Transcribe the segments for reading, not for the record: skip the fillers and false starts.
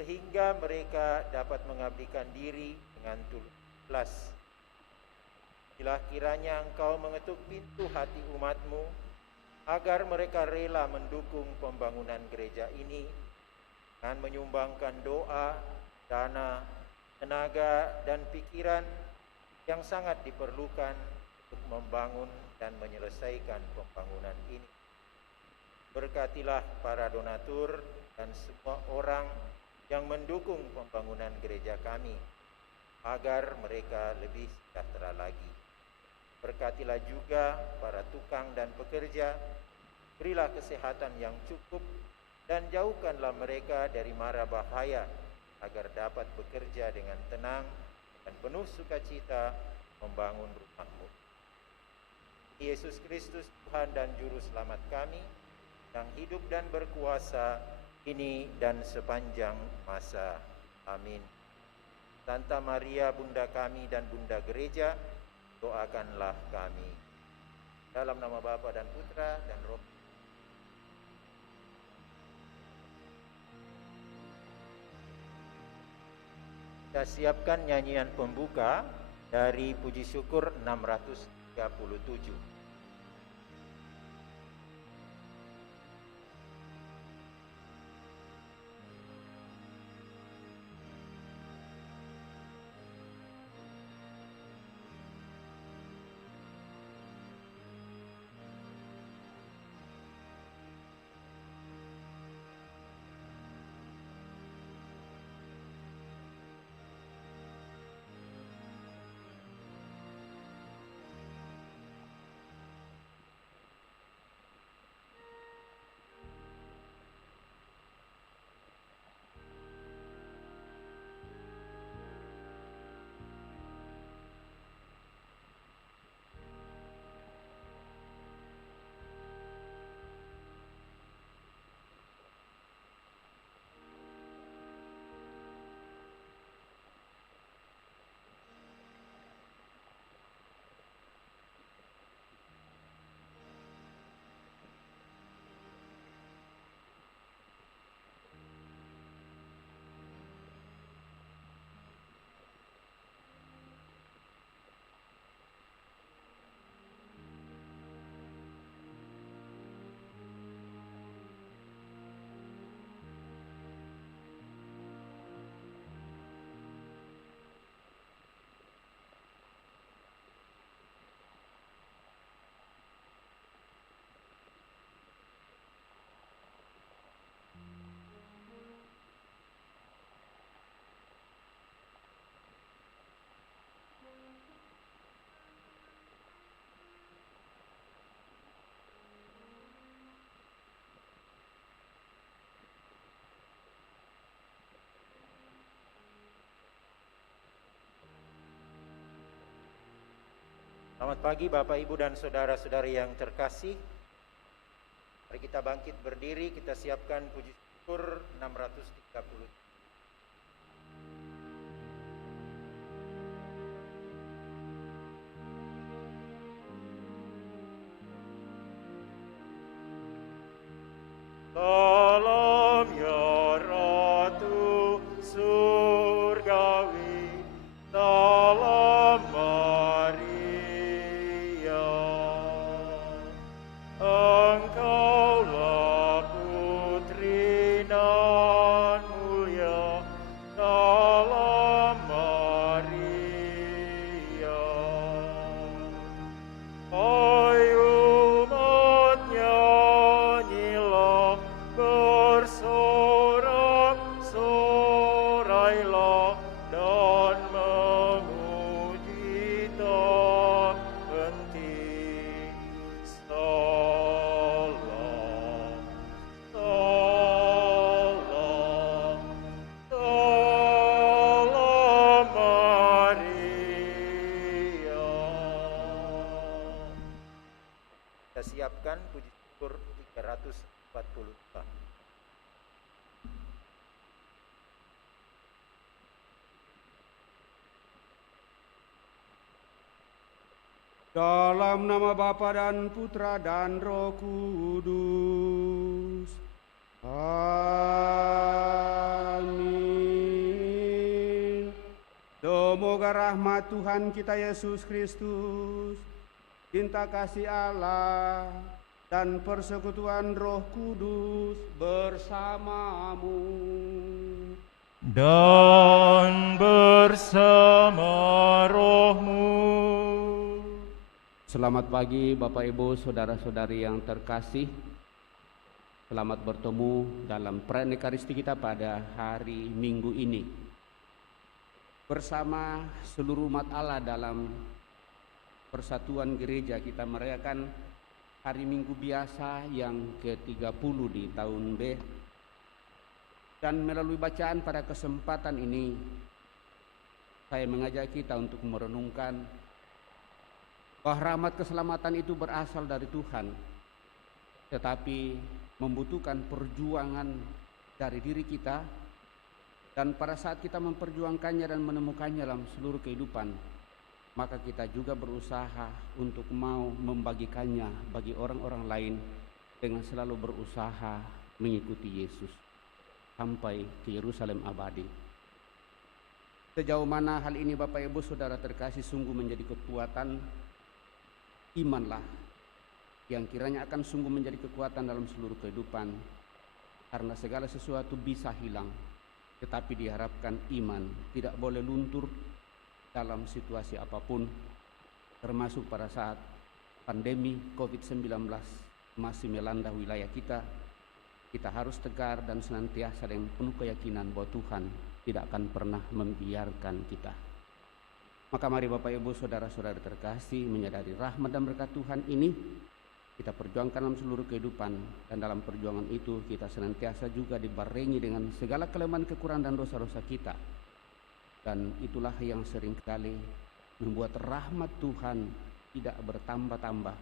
sehingga mereka dapat mengabdikan diri dengan tulus. Bila kiranya Engkau mengetuk pintu hati umat-Mu, agar mereka rela mendukung pembangunan gereja ini dengan menyumbangkan doa, dana, tenaga, dan pikiran yang sangat diperlukan untuk membangun dan menyelesaikan pembangunan ini. Berkatilah para donatur dan semua orang yang mendukung pembangunan gereja kami, agar mereka lebih sejahtera lagi. Berkatilah juga para tukang dan pekerja, berilah kesehatan yang cukup, dan jauhkanlah mereka dari mara bahaya, agar dapat bekerja dengan tenang dan penuh sukacita membangun rumah-Mu. Yesus Kristus, Tuhan dan Juru Selamat kami, yang hidup dan berkuasa kini dan sepanjang masa. Amin. Santa Maria, Bunda kami dan Bunda Gereja, doakanlah kami. Dalam nama Bapa dan Putra dan Roh. Kita siapkan nyanyian pembuka dari Puji Syukur 637. Selamat pagi Bapak, Ibu, dan saudara-saudari yang terkasih. Mari kita bangkit berdiri, kita siapkan Puji Syukur 630. Salam ya Ratu Surgawi, salam Maria. Engkaulah putri nan mulia, salam Maria. Hai umatnya, nyanyilah, bersorak-sorailah, dan memuji tak henti. Salam, salam, salam Maria. Kita siapkan Puji Syukur 342. Dalam nama Bapa dan Putra dan Roh Kudus. Amin. Semoga rahmat Tuhan kita Yesus Kristus, cinta kasih Allah, dan persekutuan Roh Kudus bersamamu. Dan bersama rohmu. Selamat pagi Bapak Ibu Saudara-saudari yang terkasih. Selamat bertemu dalam perayaan Ekaristi kita pada hari Minggu ini. Bersama seluruh umat Allah dalam persatuan gereja kita merayakan hari Minggu biasa yang ke-30 di tahun B. Dan melalui bacaan pada kesempatan ini, saya mengajak kita untuk merenungkan bahwa rahmat keselamatan itu berasal dari Tuhan, tetapi membutuhkan perjuangan dari diri kita, dan pada saat kita memperjuangkannya dan menemukannya dalam seluruh kehidupan, maka kita juga berusaha untuk mau membagikannya bagi orang-orang lain dengan selalu berusaha mengikuti Yesus sampai ke Yerusalem abadi. Sejauh mana hal ini Bapak Ibu Saudara terkasih sungguh menjadi kekuatan, imanlah yang kiranya akan sungguh menjadi kekuatan dalam seluruh kehidupan, karena segala sesuatu bisa hilang, tetapi diharapkan iman tidak boleh luntur dalam situasi apapun, termasuk pada saat pandemi COVID-19 masih melanda wilayah kita. Kita harus tegar dan senantiasa dengan penuh keyakinan bahwa Tuhan tidak akan pernah membiarkan kita. Maka mari Bapak Ibu Saudara-saudara terkasih, menyadari rahmat dan berkat Tuhan ini kita perjuangkan dalam seluruh kehidupan, dan dalam perjuangan itu kita senantiasa juga dibarengi dengan segala kelemahan, kekurangan dan dosa-dosa kita. Dan itulah yang seringkali membuat rahmat Tuhan tidak bertambah-tambah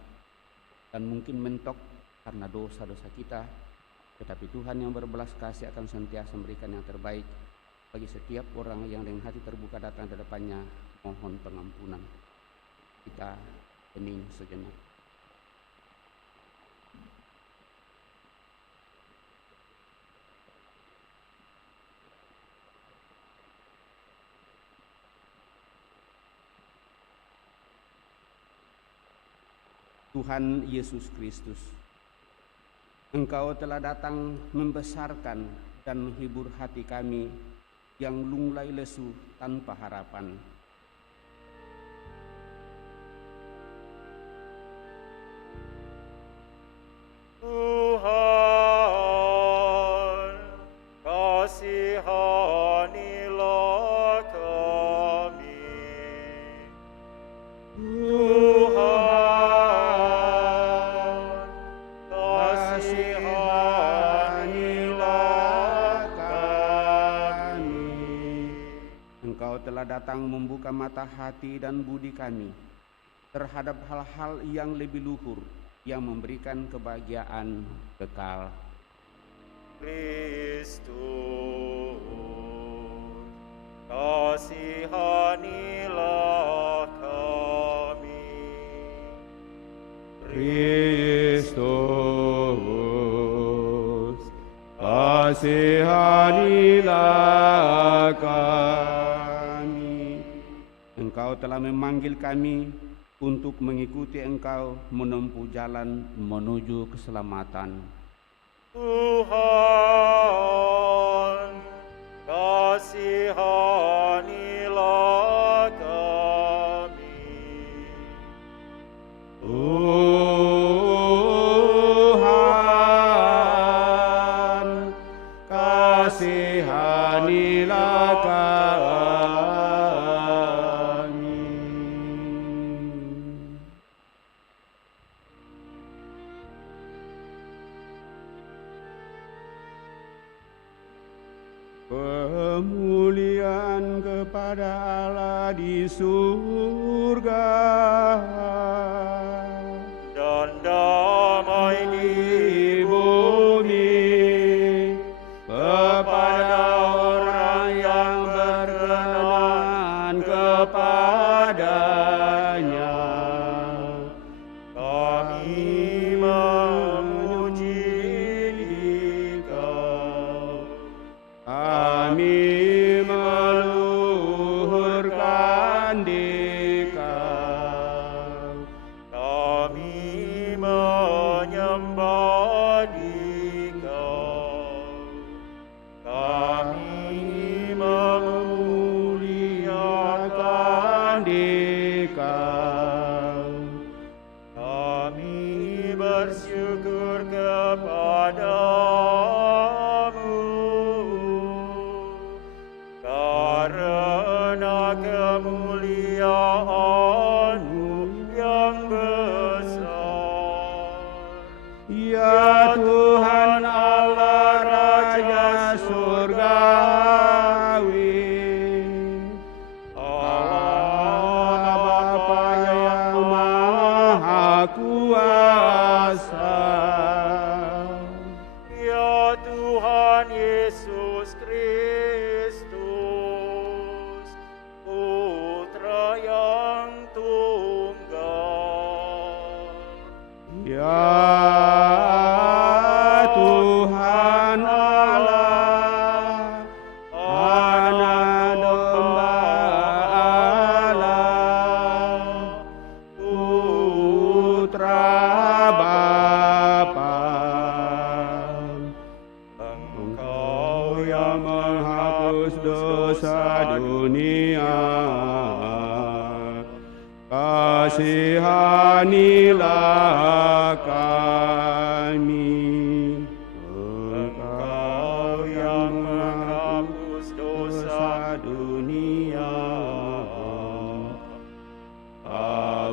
dan mungkin mentok karena dosa-dosa kita. Tetapi Tuhan yang berbelas kasih akan senantiasa memberikan yang terbaik bagi setiap orang yang dengan hati terbuka datang ke depannya mohon pengampunan. Kita hening sejenak. Tuhan Yesus Kristus, Engkau telah datang membesarkan dan menghibur hati kami yang lunglai lesu tanpa harapan. Tuhan, kasihanilah kami. Telah datang membuka mata hati dan budi kami terhadap hal-hal yang lebih luhur yang memberikan kebahagiaan kekal. Kristus, kasihanilah kami. Kristus, kasihanilah kami. Engkau telah memanggil kami untuk mengikuti Engkau menempuh jalan menuju keselamatan. Tuhan, kasihanilah kami. Tuhan, kasihanilah kami. Kemuliaan kepada Allah di surga Dan damai di bumi kepada orang yang berkenan kepadanya. kami memuji Dikau. Kami meluhurkan Tuhan Yesus Kristus, Putra yang tunggal. Ya Tuhan Allah, Anak domba Allah, Putra Bapa, Engkau yang menghapus dosa dunia, kasihanilah kami. Engkau yang menghapus dosa dunia, kabulkanlah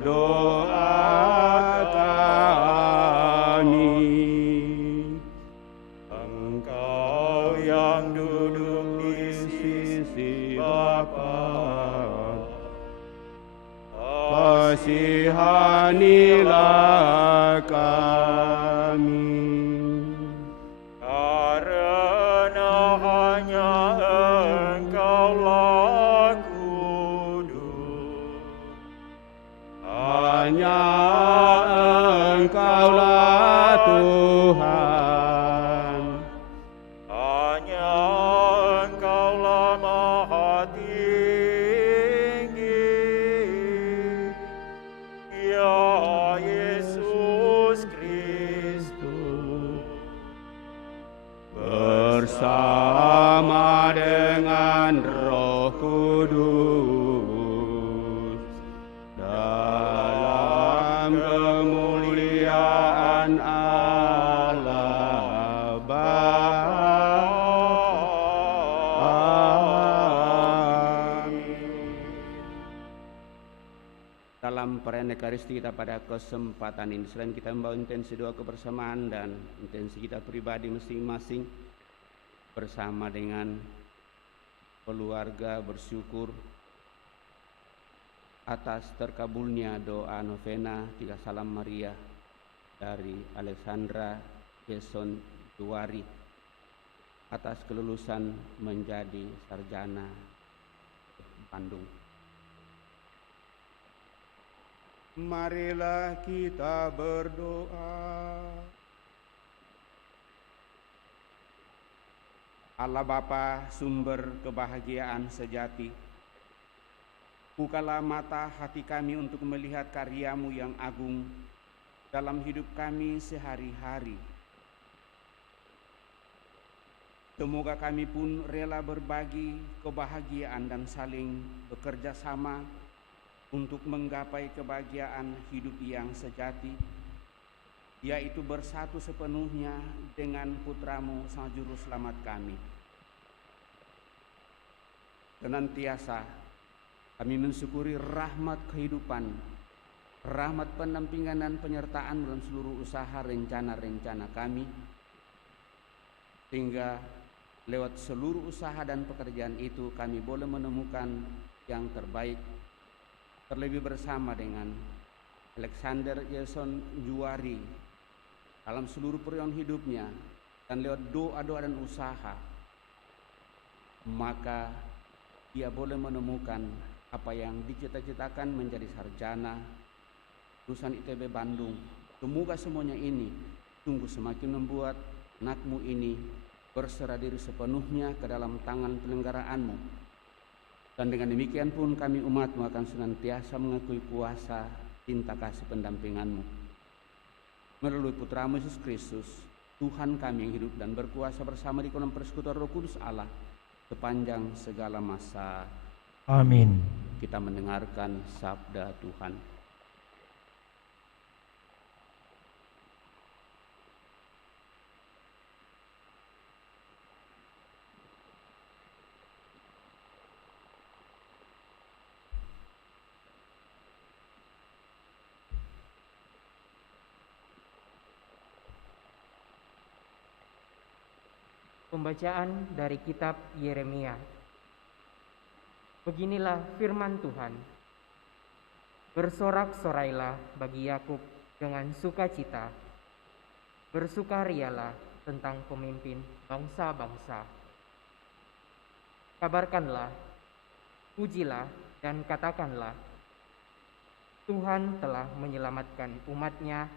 doa kami. Engkau yang duduk di sisi Bapa, kasihanilah kami. karena hanya Engkaulah kudus. Hanya Engkaulah Tuhan, Hanya Engkaulah Maha Tinggi, ya Yesus Kristus. bersama dengan Roh Kudus, dalam kemuliaan Allah Bapa. Dalam perayaan Ekaristi kita pada kesempatan ini, selain kita membawa intensi doa kebersamaan dan intensi kita pribadi masing-masing, bersama dengan keluarga bersyukur atas terkabulnya doa novena Tiga Salam Maria dari Alexandra Jason Juwari atas kelulusan menjadi sarjana Bandung. Marilah kita berdoa. Allah Bapa, sumber kebahagiaan sejati, bukalah mata hati kami untuk melihat karya-Mu yang agung dalam hidup kami sehari-hari. Semoga kami pun rela berbagi kebahagiaan dan saling bekerja sama untuk menggapai kebahagiaan hidup yang sejati, yaitu bersatu sepenuhnya dengan Putra-Mu Sang Juru Selamat kami. Senantiasa kami mensyukuri rahmat kehidupan, rahmat pendampingan dan penyertaan dalam seluruh usaha rencana-rencana kami, sehingga lewat seluruh usaha dan pekerjaan itu kami boleh menemukan yang terbaik, terlebih bersama dengan Alexander Jason Juwari dalam seluruh perjalanan hidupnya, dan lewat doa-doa dan usaha, maka dia boleh menemukan apa yang dicita-citakan menjadi sarjana lulusan ITB Bandung. Semoga semuanya ini sungguh semakin membuat anak-Mu ini berserah diri sepenuhnya ke dalam tangan penyelenggaraan-Mu. Dan dengan demikian pun kami umat-Mu akan senantiasa mengakui kuasa cinta kasih pendampingan-Mu. Melalui Putra-Mu Yesus Kristus, Tuhan kami yang hidup dan berkuasa bersama di kolam persekutuan Roh Kudus Allah sepanjang segala masa. Amin. Kita mendengarkan sabda Tuhan. Pembacaan dari kitab Yeremia. Beginilah firman Tuhan. Bersorak-sorailah bagi Yakub dengan sukacita Bersukarialah tentang pemimpin bangsa-bangsa. Kabarkanlah, pujilah dan katakanlah, Tuhan telah menyelamatkan umat-Nya,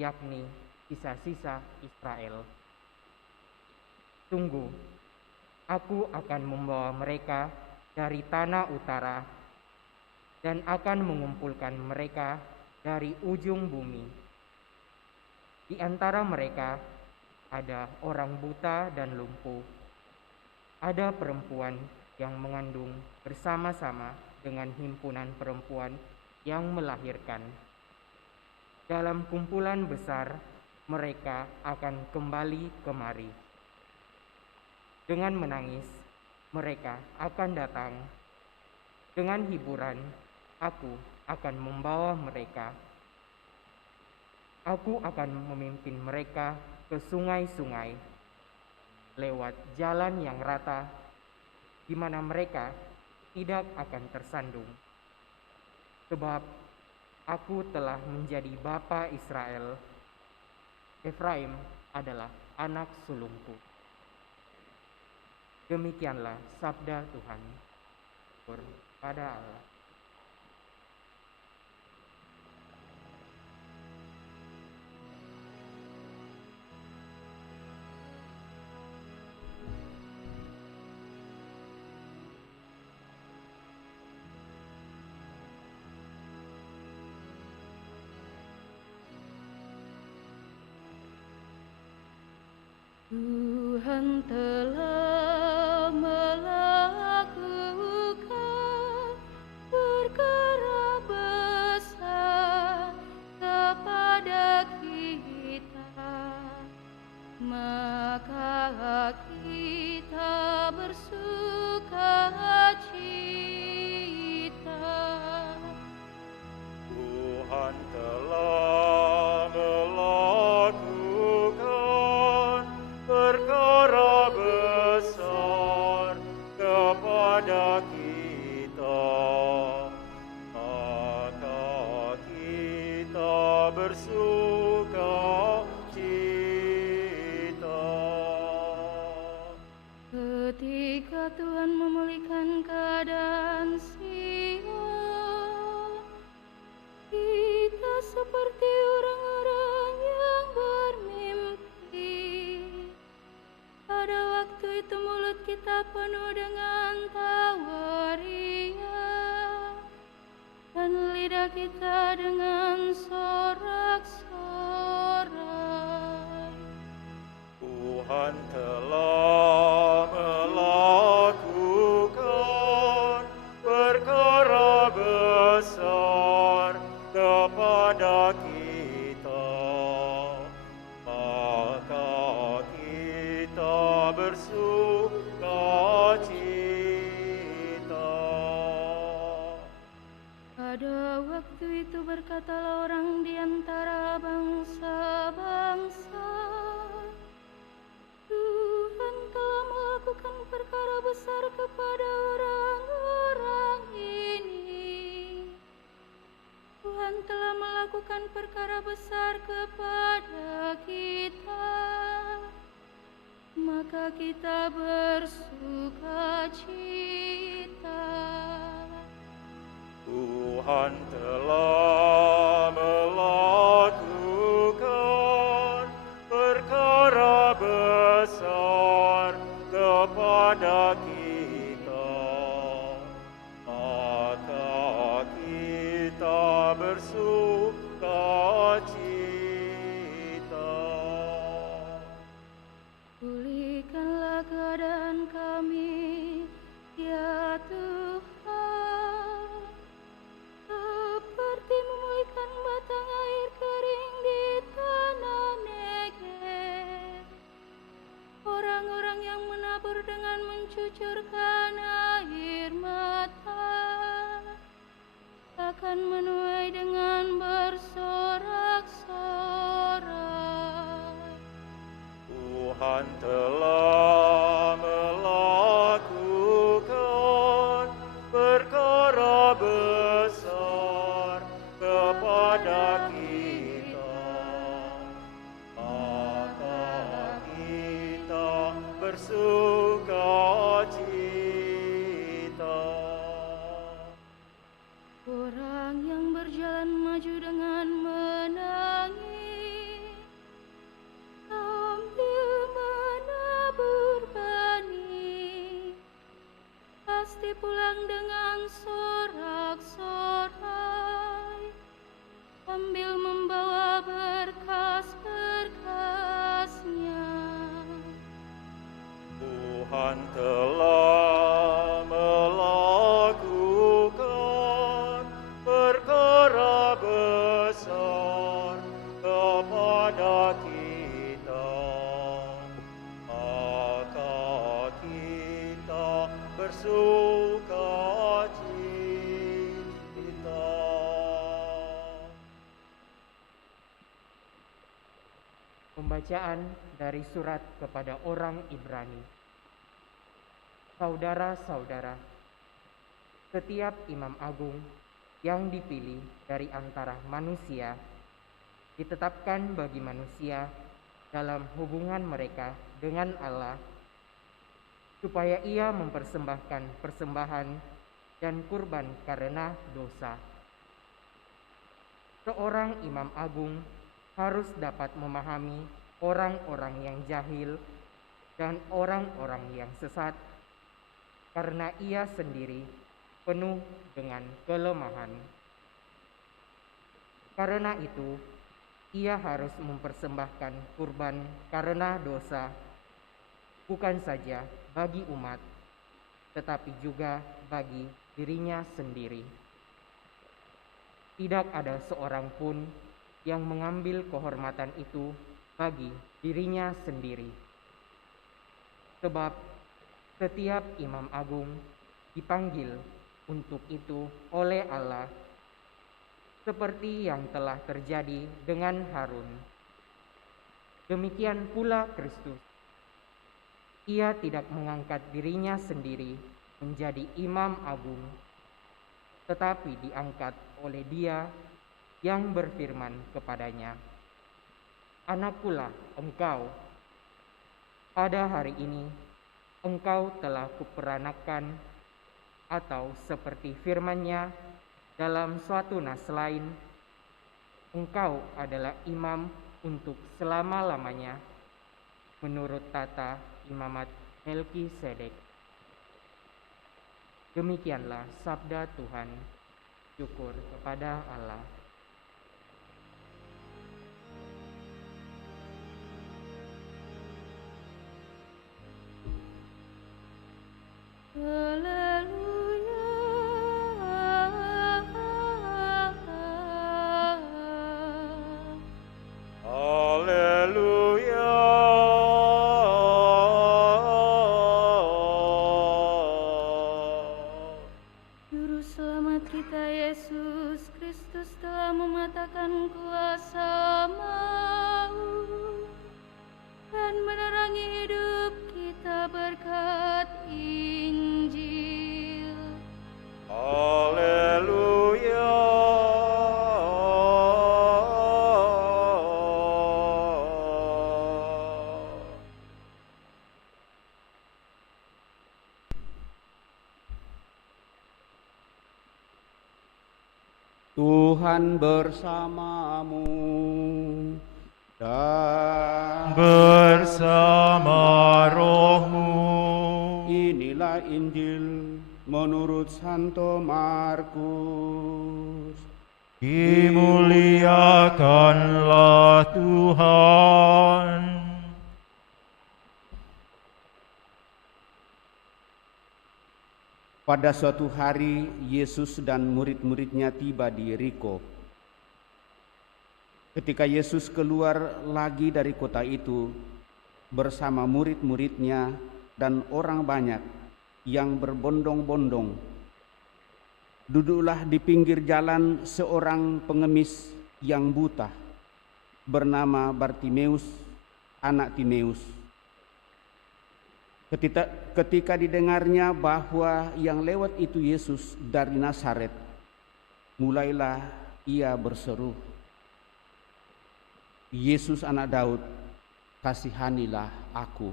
yakni sisa-sisa Israel. Tunggu, aku akan membawa mereka dari tanah utara dan akan mengumpulkan mereka dari ujung bumi. Di antara mereka ada orang buta dan lumpuh, ada perempuan yang mengandung bersama-sama dengan himpunan perempuan yang melahirkan. Dalam kumpulan besar mereka akan kembali kemari. Dengan menangis mereka akan datang. Dengan hiburan aku akan membawa mereka. Aku akan memimpin mereka ke sungai-sungai, lewat jalan yang rata, di mana mereka tidak akan tersandung. Sebab aku telah menjadi bapa Israel. Efraim adalah anak sulungku. Demikianlah sabda Tuhan. Kepada Allah. Tuhan telah melakukan perkara besar kepada kita, maka kita bersukacita. Tuhan telah melakukan perkara besar kepada kita, maka kita bersukacita. Ketika Tuhan memulihkan keadaan Sion, kita seperti orang-orang yang bermimpi. Pada waktu itu mulut kita penuh dengan tawa ria, dan lidah kita dengan sorak-sorai. Tuhan telah melakukan perkara besar kepada kita, maka kita bersukacita. Pada waktu itu berkatalah orang di antara bangsa-bangsa, Tuhan telah melakukan perkara besar kepada orang-orang ini. Tuhan telah melakukan perkara besar kepada kita, maka kita bersukacita. Tuhan telah melakukan perkara besar kepada kita, maka kita bersukacita. Pulihkanlah keadaan kami, ya Tuhan, seperti memulihkan batang air kering di tanah Negev. Orang-orang yang menabur dengan mencucurkan air mata akan menuai dengan bersorak-sorai. Tuhan telah melakukan perkara besar kepada kita, bersukacita. Orang yang berjalan maju dengan menangis sambil menabur benih, pasti pulang dengan sorak-sorai sambil membawa berkas-berkasnya. Tuhan telah melakukan perkara besar kepada kita, maka kita bersukacita. Pembacaan dari surat kepada orang Ibrani. Saudara-saudara, setiap imam agung yang dipilih dari antara manusia ditetapkan bagi manusia dalam hubungan mereka dengan Allah, supaya ia mempersembahkan persembahan dan kurban karena dosa. Seorang imam agung harus dapat memahami orang-orang yang jahil dan orang-orang yang sesat, karena ia sendiri penuh dengan kelemahan. Karena itu, ia harus mempersembahkan kurban karena dosa, bukan saja bagi umat, tetapi juga bagi dirinya sendiri. Tidak ada seorang pun yang mengambil kehormatan itu bagi dirinya sendiri. Sebab setiap imam agung dipanggil untuk itu oleh Allah, seperti yang telah terjadi dengan Harun. Demikian pula Kristus. Ia tidak mengangkat dirinya sendiri menjadi imam agung, tetapi diangkat oleh Dia yang berfirman kepadanya, "Anakkulah engkau, pada hari ini engkau telah kuperanakan," atau seperti firman-Nya dalam suatu nas lain, "Engkau adalah imam untuk selama-lamanya menurut tata imamat Melkisedek." Demikianlah sabda Tuhan. Syukur kepada Allah. Haleluya. Haleluya. Juru selamat kita Yesus Kristus telah mematahkan kuasa maut dan menerangi hidup kita berkat Injil. Haleluya. Tuhan bersamamu dan Bersama rohmu. inilah Injil menurut Santo Markus. Dimuliakanlah Tuhan. Pada suatu hari, Yesus dan murid-muridnya tiba di Yeriko. Ketika Yesus keluar lagi dari kota itu bersama murid-muridnya dan orang banyak yang berbondong-bondong, duduklah di pinggir jalan seorang pengemis yang buta bernama Bartimeus, anak Timeus. Ketika didengarnya bahwa yang lewat itu Yesus dari Nazaret, mulailah ia berseru, "Yesus anak Daud, kasihanilah aku."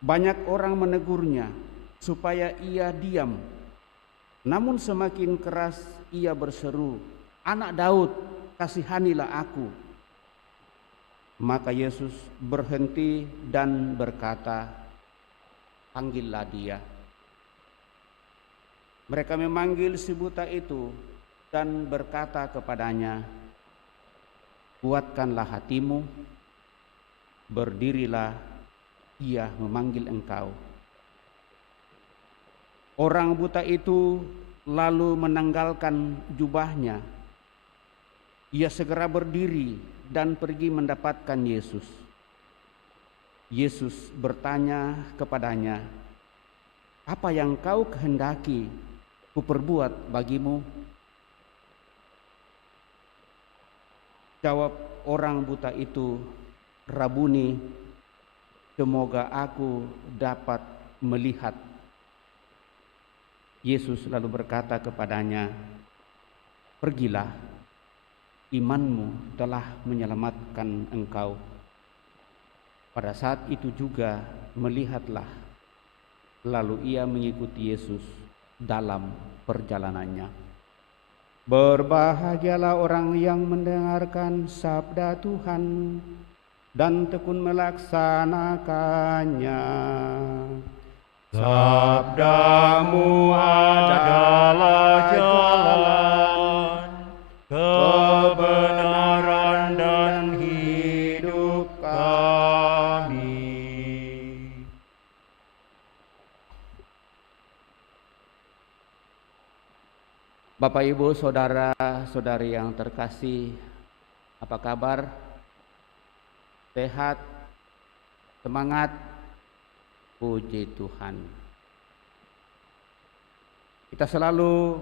Banyak orang menegurnya supaya ia diam. Namun semakin keras ia berseru, "Anak Daud, kasihanilah aku." Maka Yesus berhenti dan berkata, "Panggillah dia." Mereka memanggil si buta itu dan berkata kepadanya, "Kuatkanlah hatimu, berdirilah, ia memanggil engkau." Orang buta itu lalu menanggalkan jubahnya. Ia segera berdiri dan pergi mendapatkan Yesus. Yesus bertanya kepadanya, "Apa yang kau kehendaki kuperbuat bagimu?" Jawab orang buta itu, "Rabuni, semoga aku dapat melihat." Yesus lalu berkata kepadanya, "Pergilah, imanmu telah menyelamatkan engkau." Pada saat itu juga melihatlah, lalu ia mengikuti Yesus dalam perjalanannya. Berbahagialah orang yang mendengarkan sabda Tuhan dan tekun melaksanakannya. Sabdamu adalah jalan, kebenaran dan hidup kami. Bapak, Ibu, saudara-saudari yang terkasih, apa kabar? Sehat? Semangat? Puji Tuhan. Kita selalu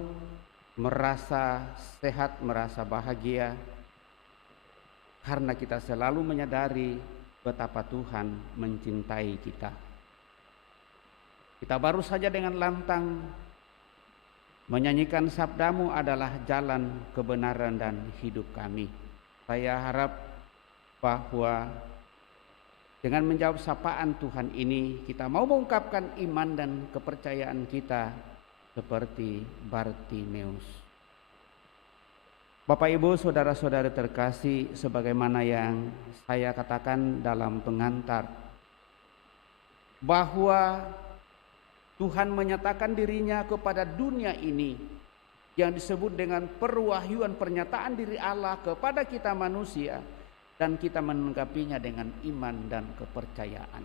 merasa sehat, merasa bahagia karena kita selalu menyadari betapa Tuhan mencintai kita. Kita baru saja dengan lantang menyanyikan sabdamu adalah jalan, kebenaran dan hidup kami. Saya harap bahwa dengan menjawab sapaan Tuhan ini, kita mau mengungkapkan iman dan kepercayaan kita seperti Bartimeus. Bapak, Ibu, saudara-saudari terkasih, sebagaimana yang saya katakan dalam pengantar, bahwa Tuhan menyatakan dirinya kepada dunia ini yang disebut dengan perwahyuan pernyataan diri Allah kepada kita manusia, dan kita menanggapinya dengan iman dan kepercayaan.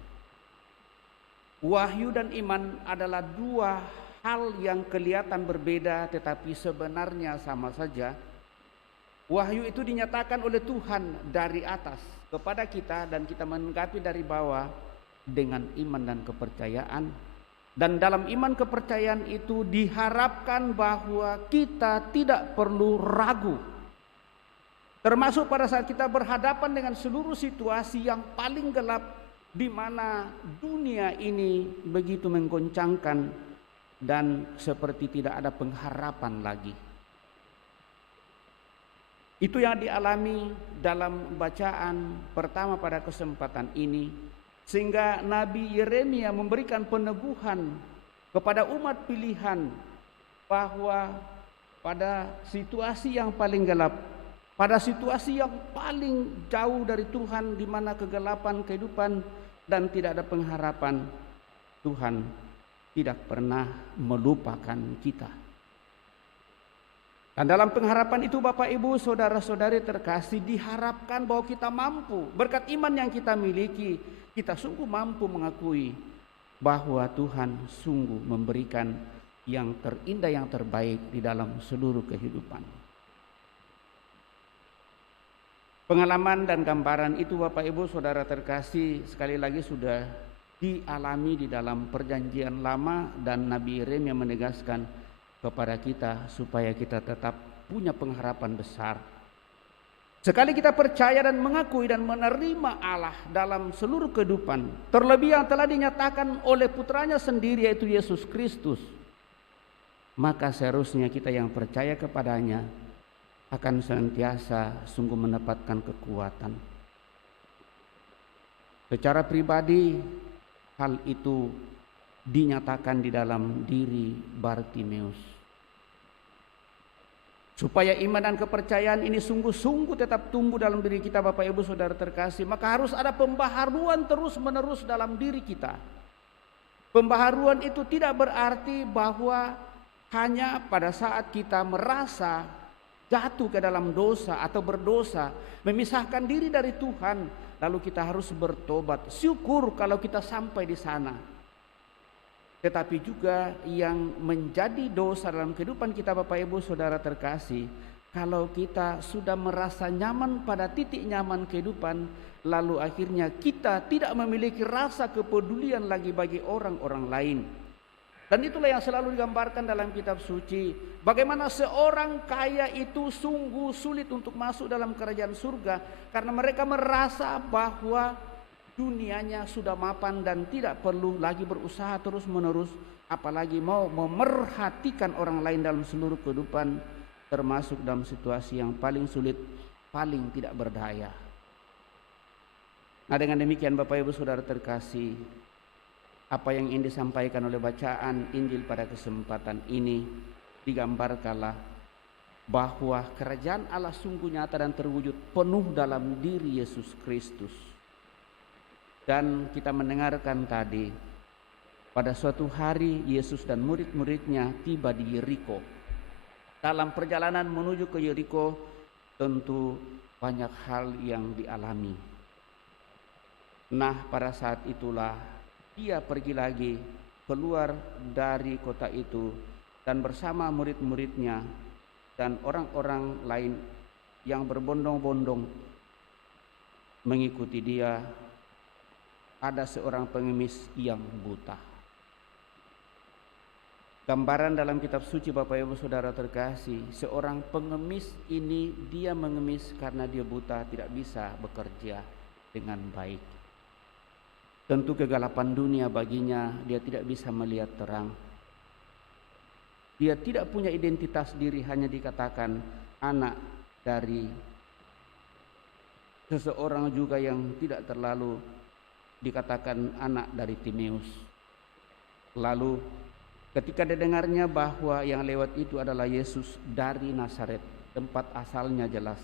Wahyu dan iman adalah dua hal yang kelihatan berbeda tetapi sebenarnya sama saja. Wahyu itu dinyatakan oleh Tuhan dari atas kepada kita dan kita menanggapi dari bawah dengan iman dan kepercayaan. Dan dalam iman kepercayaan itu diharapkan bahwa kita tidak perlu ragu. Termasuk pada saat kita berhadapan dengan seluruh situasi yang paling gelap, di mana dunia ini begitu menggoncangkan dan seperti tidak ada pengharapan lagi. Itu yang dialami dalam bacaan pertama pada kesempatan ini, sehingga Nabi Yeremia memberikan peneguhan kepada umat pilihan bahwa pada situasi yang paling gelap, pada situasi yang paling jauh dari Tuhan, di mana kegelapan kehidupan dan tidak ada pengharapan, Tuhan tidak pernah melupakan kita. Dan dalam pengharapan itu, Bapak, Ibu, saudara-saudari terkasih, diharapkan bahwa kita mampu, berkat iman yang kita miliki, kita sungguh mampu mengakui bahwa Tuhan sungguh memberikan yang terindah, yang terbaik di dalam seluruh kehidupan. Pengalaman dan gambaran itu, Bapak, Ibu, saudara terkasih, sekali lagi sudah dialami di dalam perjanjian lama, dan Nabi Yeremia menegaskan kepada kita supaya kita tetap punya pengharapan besar. Sekali kita percaya dan mengakui dan menerima Allah dalam seluruh kehidupan, terlebih yang telah dinyatakan oleh putranya sendiri yaitu Yesus Kristus, maka seharusnya kita yang percaya kepadanya akan senantiasa sungguh mendapatkan kekuatan. Secara pribadi hal itu dinyatakan di dalam diri Bartimeus. Supaya iman dan kepercayaan ini sungguh-sungguh tetap tumbuh dalam diri kita, Bapak Ibu Saudara terkasih, maka harus ada pembaharuan terus-menerus dalam diri kita. Pembaharuan itu tidak berarti bahwa hanya pada saat kita merasa jatuh ke dalam dosa atau berdosa, memisahkan diri dari Tuhan, lalu kita harus bertobat. Syukur kalau kita sampai di sana. Tetapi juga yang menjadi dosa dalam kehidupan kita, Bapak Ibu Saudara terkasih, kalau kita sudah merasa nyaman pada titik nyaman kehidupan, lalu akhirnya kita tidak memiliki rasa kepedulian lagi bagi orang-orang lain. Dan itulah yang selalu digambarkan dalam kitab suci, bagaimana seorang kaya itu sungguh sulit untuk masuk dalam kerajaan surga, karena mereka merasa bahwa dunianya sudah mapan dan tidak perlu lagi berusaha terus-menerus, apalagi mau memerhatikan orang lain dalam seluruh kehidupan, termasuk dalam situasi yang paling sulit, paling tidak berdaya. Nah, dengan demikian Bapak Ibu Saudara terkasih, apa yang ingin disampaikan oleh bacaan Injil pada kesempatan ini digambarkanlah bahwa kerajaan Allah sungguh nyata dan terwujud penuh dalam diri Yesus Kristus. Dan kita mendengarkan tadi, pada suatu hari Yesus dan murid-muridnya tiba di Yeriko. Dalam perjalanan menuju ke Yeriko tentu banyak hal yang dialami. Nah, pada saat itulah dia pergi lagi keluar dari kota itu dan bersama murid-muridnya dan orang-orang lain yang berbondong-bondong mengikuti dia, ada seorang pengemis yang buta. Gambaran dalam kitab suci, Bapak Ibu Saudara terkasih, seorang pengemis ini dia mengemis karena dia buta, tidak bisa bekerja dengan baik. Tentu kegelapan dunia baginya, dia tidak bisa melihat terang. Dia tidak punya identitas diri, hanya dikatakan anak dari seseorang juga yang tidak terlalu dikatakan anak dari Timeus. Lalu ketika didengarnya bahwa yang lewat itu adalah Yesus dari Nazaret, tempat asalnya jelas,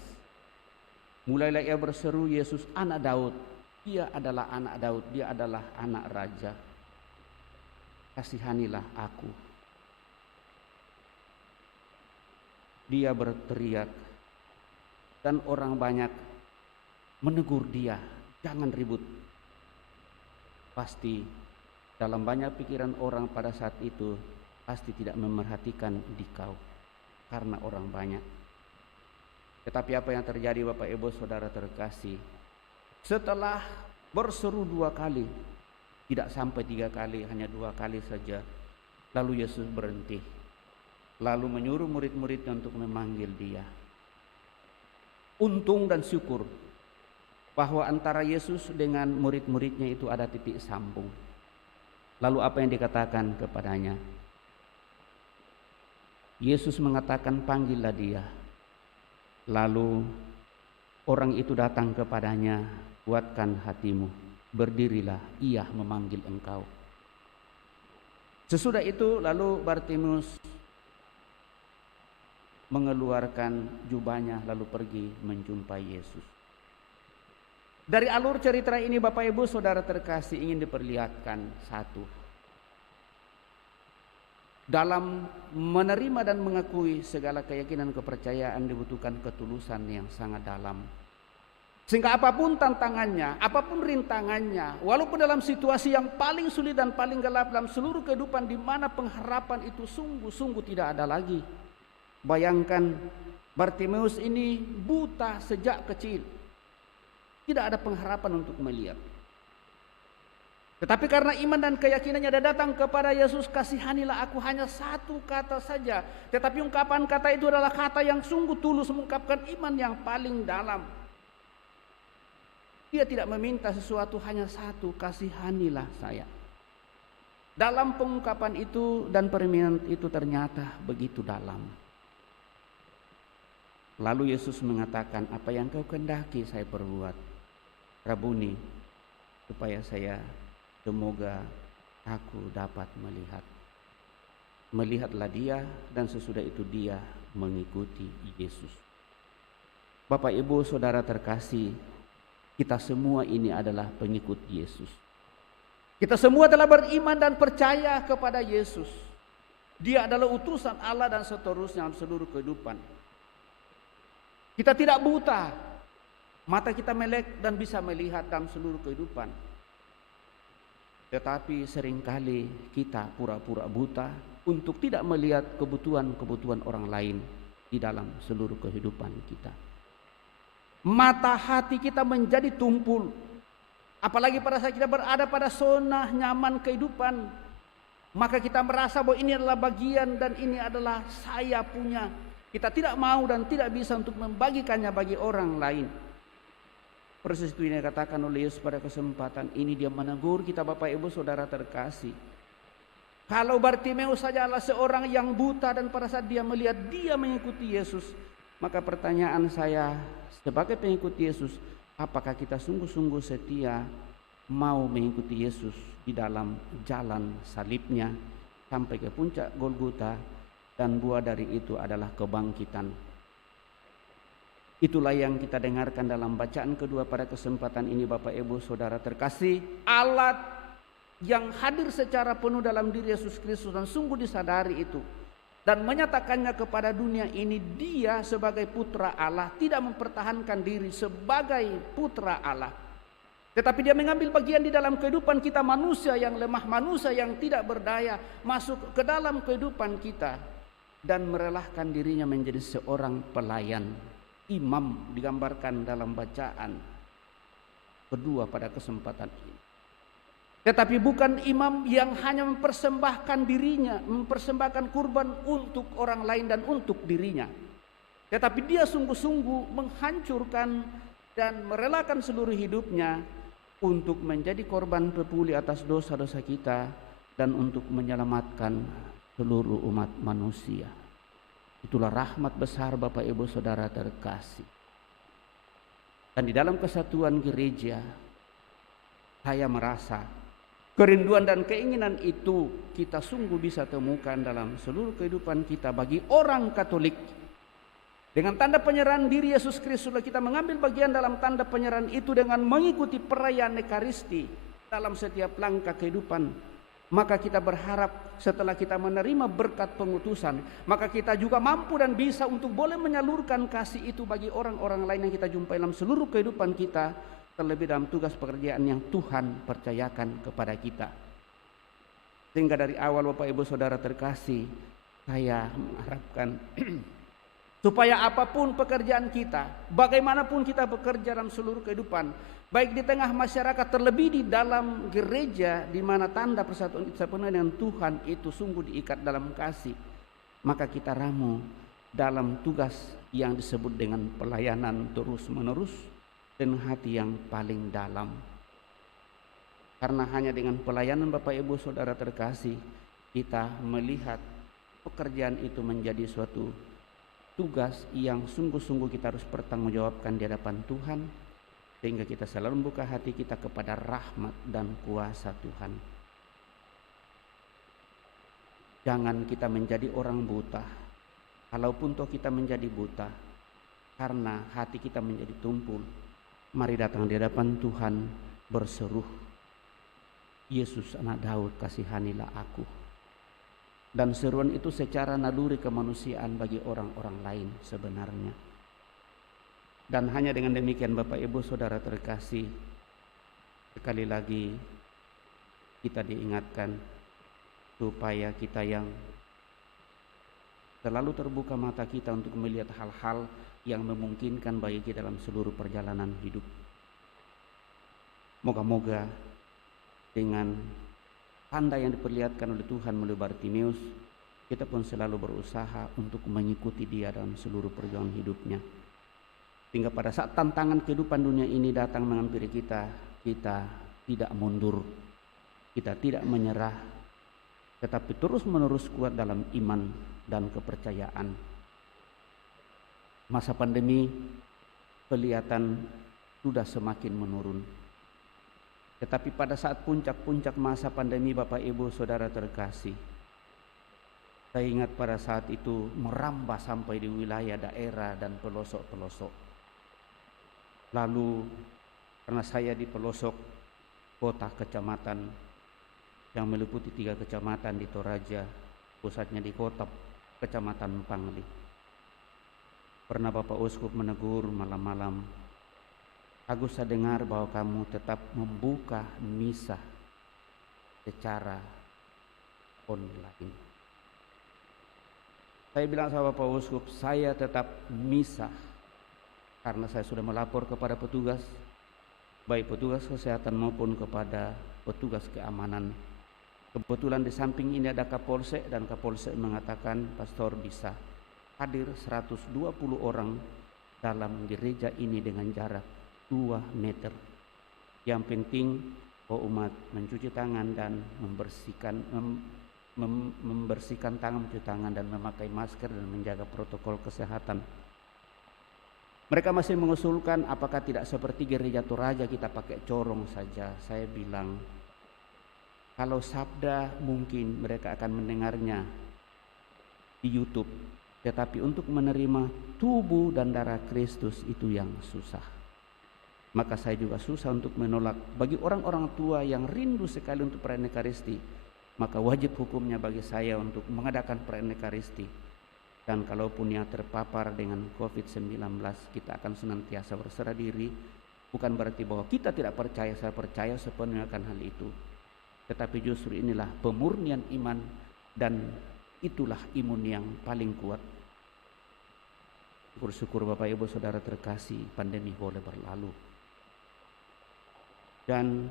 mulailah ia berseru, Yesus anak Daud. Dia adalah anak Daud, dia adalah anak raja. Kasihanilah aku. Dia berteriak dan orang banyak menegur dia, jangan ribut. Pasti dalam banyak pikiran orang pada saat itu pasti tidak memerhatikan dikau karena orang banyak. Tetapi apa yang terjadi, Bapak Ibu Saudara terkasih, setelah berseru 2 kali, tidak sampai 3 kali, hanya 2 kali saja, lalu Yesus berhenti, lalu menyuruh murid-muridnya untuk memanggil dia. Untung dan syukur bahwa antara Yesus dengan murid-muridnya itu ada titik sambung. Lalu apa yang dikatakan kepadanya? Yesus mengatakan, panggillah dia. Lalu orang itu datang kepadanya, kuatkan hatimu, berdirilah, ia memanggil engkau. Sesudah itu lalu Bartimeus mengeluarkan jubahnya lalu pergi menjumpai Yesus. Dari alur cerita ini, Bapak Ibu Saudara terkasih, ingin diperlihatkan satu. Dalam menerima dan mengakui segala keyakinan kepercayaan dibutuhkan ketulusan yang sangat dalam. Sehingga apapun tantangannya, apapun rintangannya, walaupun dalam situasi yang paling sulit dan paling gelap dalam seluruh kehidupan di mana pengharapan itu sungguh-sungguh tidak ada lagi. Bayangkan Bartimeus ini buta sejak kecil. Tidak ada pengharapan untuk melihat. Tetapi karena iman dan keyakinannya dia datang kepada Yesus, kasihanilah aku, hanya satu kata saja. Tetapi ungkapan kata itu adalah kata yang sungguh tulus, mengungkapkan iman yang paling dalam. Dia tidak meminta sesuatu, hanya satu, kasihanilah saya. Dalam pengungkapan itu dan permintaan itu ternyata begitu dalam. Lalu Yesus mengatakan, apa yang kau kehendaki saya perbuat, Rabuni, supaya saya semoga aku dapat melihat. Melihatlah dia, dan sesudah itu dia mengikuti Yesus. Bapak Ibu Saudara terkasih, kita semua ini adalah pengikut Yesus. Kita semua telah beriman dan percaya kepada Yesus. Dia adalah utusan Allah dan seterusnya dalam seluruh kehidupan. Kita tidak buta, mata kita melek dan bisa melihat dalam seluruh kehidupan. Tetapi seringkali kita pura-pura buta untuk tidak melihat kebutuhan-kebutuhan orang lain di dalam seluruh kehidupan kita. Mata hati kita menjadi tumpul, apalagi pada saat kita berada pada zona nyaman kehidupan, maka kita merasa bahwa ini adalah bagian dan ini adalah saya punya. Kita tidak mau dan tidak bisa untuk membagikannya bagi orang lain. Persis itu yang dikatakan oleh Yesus pada kesempatan ini. Dia menegur kita Bapak Ibu Saudara terkasih. Kalau Bartimeus saja adalah seorang yang buta dan pada saat dia melihat dia mengikuti Yesus, maka pertanyaan saya sebagai pengikut Yesus, apakah kita sungguh-sungguh setia mau mengikuti Yesus di dalam jalan salibnya sampai ke puncak Golgota, dan buah dari itu adalah kebangkitan. Itulah yang kita dengarkan dalam bacaan kedua pada kesempatan ini Bapak Ibu Saudara terkasih. Alat yang hadir secara penuh dalam diri Yesus Kristus dan sungguh disadari itu dan menyatakannya kepada dunia ini, dia sebagai putra Allah tidak mempertahankan diri sebagai putra Allah, tetapi dia mengambil bagian di dalam kehidupan kita, manusia yang lemah, manusia yang tidak berdaya, masuk ke dalam kehidupan kita dan merelahkan dirinya menjadi seorang pelayan. Imam digambarkan dalam bacaan kedua pada kesempatan ini. Tetapi bukan imam yang hanya mempersembahkan dirinya, mempersembahkan kurban untuk orang lain dan untuk dirinya. Tetapi dia sungguh-sungguh menghancurkan dan merelakan seluruh hidupnya untuk menjadi korban pepuli atas dosa-dosa kita dan untuk menyelamatkan seluruh umat manusia. Itulah rahmat besar Bapak Ibu Saudara terkasih. Dan di dalam kesatuan gereja, saya merasa kerinduan dan keinginan itu kita sungguh bisa temukan dalam seluruh kehidupan kita bagi orang Katolik. Dengan tanda penyerahan diri Yesus Kristus, kita mengambil bagian dalam tanda penyerahan itu dengan mengikuti perayaan Ekaristi dalam setiap langkah kehidupan. Maka kita berharap setelah kita menerima berkat pengutusan, maka kita juga mampu dan bisa untuk boleh menyalurkan kasih itu bagi orang-orang lain yang kita jumpai dalam seluruh kehidupan kita, terlebih dalam tugas pekerjaan yang Tuhan percayakan kepada kita. Sehingga dari awal Bapak Ibu Saudara terkasih, saya mengharapkan supaya apapun pekerjaan kita, bagaimanapun kita bekerja dalam seluruh kehidupan, baik di tengah masyarakat, terlebih di dalam gereja di mana tanda persatuan kita dengan Tuhan itu sungguh diikat dalam kasih, maka kita ramu dalam tugas yang disebut dengan pelayanan terus-menerus dengan hati yang paling dalam. Karena hanya dengan pelayanan Bapak Ibu Saudara terkasih, kita melihat pekerjaan itu menjadi suatu tugas yang sungguh-sungguh kita harus pertanggungjawabkan di hadapan Tuhan, sehingga kita selalu membuka hati kita kepada rahmat dan kuasa Tuhan. Jangan kita menjadi orang buta, kalaupun toh kita menjadi buta karena hati kita menjadi tumpul. Mari datang di hadapan Tuhan berseru, Yesus anak Daud, kasihanilah aku. Dan seruan itu secara naluri kemanusiaan bagi orang-orang lain sebenarnya. Dan hanya dengan demikian Bapak Ibu Saudara terkasih, sekali lagi kita diingatkan supaya kita yang selalu terbuka mata kita untuk melihat hal-hal yang memungkinkan bagi kita dalam seluruh perjalanan hidup. Moga-moga dengan tanda yang diperlihatkan oleh Tuhan melalui Bartimeus, kita pun selalu berusaha untuk mengikuti dia dalam seluruh perjuangan hidupnya. Sehingga pada saat tantangan kehidupan dunia ini datang menghampiri kita, kita tidak mundur, kita tidak menyerah, tetapi terus-menerus kuat dalam iman dan kepercayaan. Masa pandemi kelihatan sudah semakin menurun. Tetapi pada saat puncak-puncak masa pandemi Bapak Ibu Saudara terkasih, saya ingat pada saat itu merambah sampai di wilayah daerah dan pelosok-pelosok. Lalu karena saya di pelosok kota kecamatan yang meliputi 3 kecamatan di Toraja, pusatnya di kota kecamatan Pangli. Pernah Bapak Uskup menegur malam-malam, Agus, saya dengar bahwa kamu tetap membuka misa secara online. Saya bilang sama Bapak Uskup, saya tetap misa karena saya sudah melapor kepada petugas, baik petugas kesehatan maupun kepada petugas keamanan. Kebetulan di samping ini ada Kapolsek, dan Kapolsek mengatakan pastor bisa hadir 120 orang dalam gereja ini dengan jarak 2 meter. Yang penting umat mencuci tangan dan membersihkan tangan, mencuci tangan dan memakai masker dan menjaga protokol kesehatan. Mereka masih mengusulkan apakah tidak seperti gereja Toraja kita pakai corong saja. Saya bilang, kalau sabda mungkin mereka akan mendengarnya di YouTube, tetapi untuk menerima tubuh dan darah Kristus itu yang susah. Maka saya juga susah untuk menolak. Bagi orang-orang tua yang rindu sekali untuk perayaan Ekaristi, maka wajib hukumnya bagi saya untuk mengadakan perayaan Ekaristi. Dan kalaupun yang terpapar dengan COVID-19, kita akan senantiasa berserah diri. Bukan berarti bahwa kita tidak percaya, saya percaya sepenuhnya akan hal itu. Tetapi justru inilah pemurnian iman, dan itulah imun yang paling kuat. Bersyukur Bapak Ibu Saudara terkasih, pandemi boleh berlalu. Dan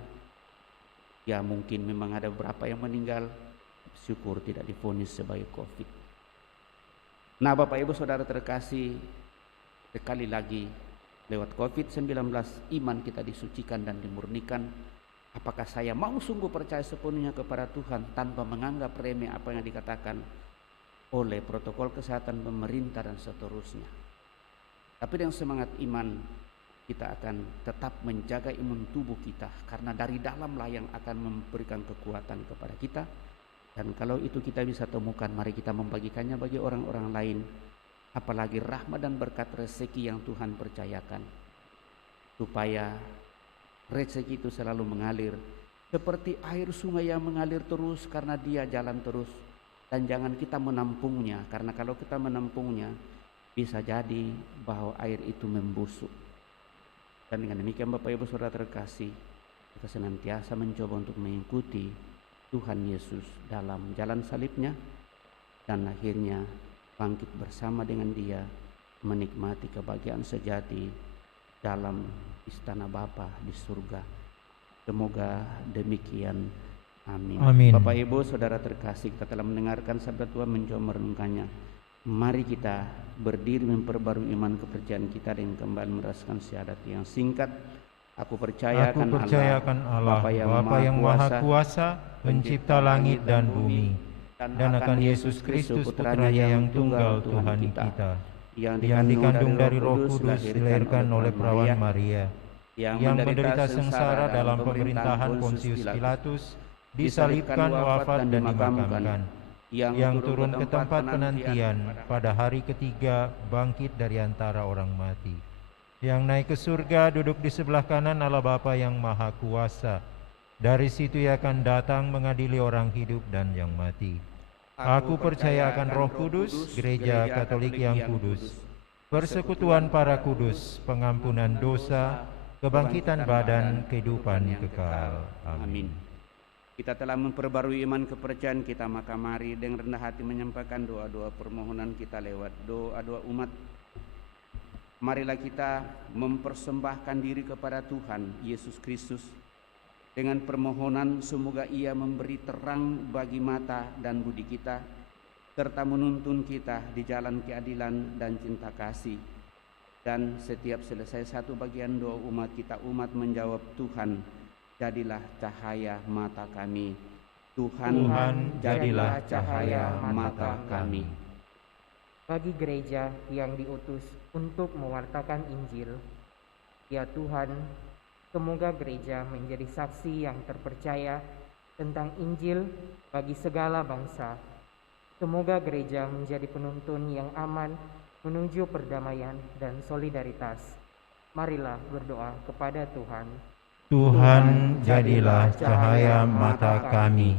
ya mungkin memang ada beberapa yang meninggal, syukur tidak divonis sebagai COVID. Nah Bapak Ibu Saudara terkasih, sekali lagi lewat COVID-19 iman kita disucikan dan dimurnikan. Apakah saya mau sungguh percaya sepenuhnya kepada Tuhan tanpa menganggap remeh apa yang dikatakan oleh protokol kesehatan pemerintah dan seterusnya. Tapi dengan semangat iman, kita akan tetap menjaga imun tubuh kita, karena dari dalamlah yang akan memberikan kekuatan kepada kita. Dan kalau itu kita bisa temukan, mari kita membagikannya bagi orang-orang lain. Apalagi rahmat dan berkat rezeki yang Tuhan percayakan, supaya rezeki itu selalu mengalir seperti air sungai yang mengalir terus, karena dia jalan terus. Dan jangan kita menampungnya, karena kalau kita menampungnya bisa jadi bahwa air itu membusuk. Dan dengan demikian Bapak Ibu Saudara terkasih, kita senantiasa mencoba untuk mengikuti Tuhan Yesus dalam jalan salibnya, dan akhirnya bangkit bersama dengan Dia, menikmati kebahagiaan sejati dalam istana Bapa di surga. Semoga demikian. Amin. Amin. Bapak Ibu Saudara terkasih, kita telah mendengarkan sabda Tuhan, mencoba merenungkannya. Mari kita berdiri memperbarui iman kepercayaan kita dengan kembali merasakan syahadat yang singkat. Aku percaya akan Allah, Bapa yang Maha Kuasa, pencipta langit dan bumi, dan akan Yesus Kristus putranya yang tunggal Tuhan kita, yang dikandung dari Roh Kudus, dilahirkan oleh perawan Maria, yang menderita sengsara dalam pemerintahan Pontius Pilatus, disalibkan, wafat dan dimakamkan, yang turun ke tempat penantian, pada hari ketiga bangkit dari antara orang mati, yang naik ke surga, duduk di sebelah kanan Allah Bapa yang Maha Kuasa. Dari situ Ia akan datang mengadili orang hidup dan yang mati. Aku percaya akan Roh Kudus, Gereja Katolik yang kudus, persekutuan para kudus, pengampunan dosa, kebangkitan badan, kehidupan kekal. Amin. Kita telah memperbarui iman kepercayaan kita, maka mari dengan rendah hati menyampaikan doa-doa permohonan kita lewat doa-doa umat. Marilah kita mempersembahkan diri kepada Tuhan Yesus Kristus dengan permohonan semoga Ia memberi terang bagi mata dan budi kita, serta menuntun kita di jalan keadilan dan cinta kasih. Dan setiap selesai satu bagian doa umat kita, umat menjawab, Tuhan, jadilah cahaya mata kami. Tuhan, jadilah cahaya mata kami. Bagi gereja yang diutus untuk mewartakan Injil, ya Tuhan, Semoga gereja menjadi saksi yang terpercaya tentang Injil bagi segala bangsa. Semoga gereja menjadi penuntun yang aman menuju perdamaian dan solidaritas. Marilah berdoa kepada Tuhan. Tuhan, jadilah cahaya mata kami.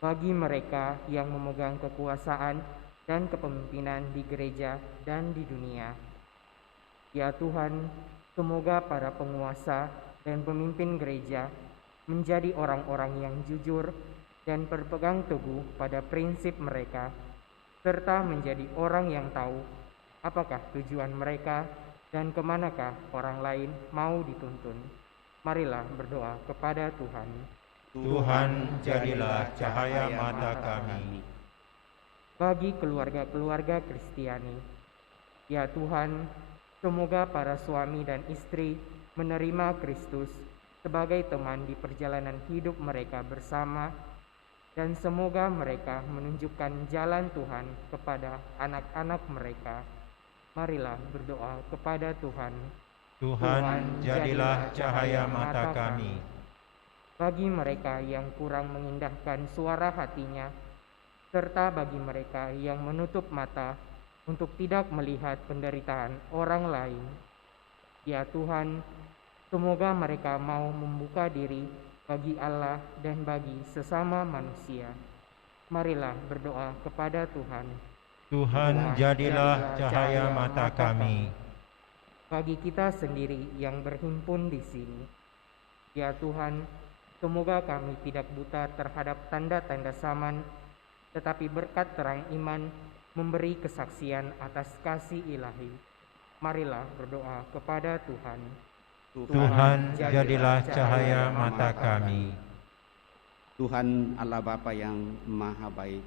Bagi mereka yang memegang kekuasaan dan kepemimpinan di gereja dan di dunia, ya Tuhan, semoga para penguasa dan pemimpin gereja menjadi orang-orang yang jujur dan berpegang teguh pada prinsip mereka, serta menjadi orang yang tahu apakah tujuan mereka dan kemanakah orang lain mau dituntun. Marilah berdoa kepada Tuhan. Tuhan, jadilah cahaya mata kami. Bagi keluarga-keluarga Kristiani, ya Tuhan, semoga para suami dan istri menerima Kristus sebagai teman di perjalanan hidup mereka bersama, dan semoga mereka menunjukkan jalan Tuhan kepada anak-anak mereka. Marilah berdoa kepada Tuhan. Tuhan, jadilah cahaya mata kami. Bagi mereka yang kurang mengindahkan suara hatinya, serta bagi mereka yang menutup mata untuk tidak melihat penderitaan orang lain, ya Tuhan, semoga mereka mau membuka diri bagi Allah dan bagi sesama manusia. Marilah berdoa kepada Tuhan. Tuhan, jadilah cahaya mata kami. Bagi kita sendiri yang berhimpun di sini, ya Tuhan, semoga kami tidak buta terhadap tanda-tanda zaman, tetapi berkat terang iman memberi kesaksian atas kasih ilahi. Marilah berdoa kepada Tuhan. Tuhan, jadilah cahaya mata kami. Tuhan Allah Bapa yang Maha Baik,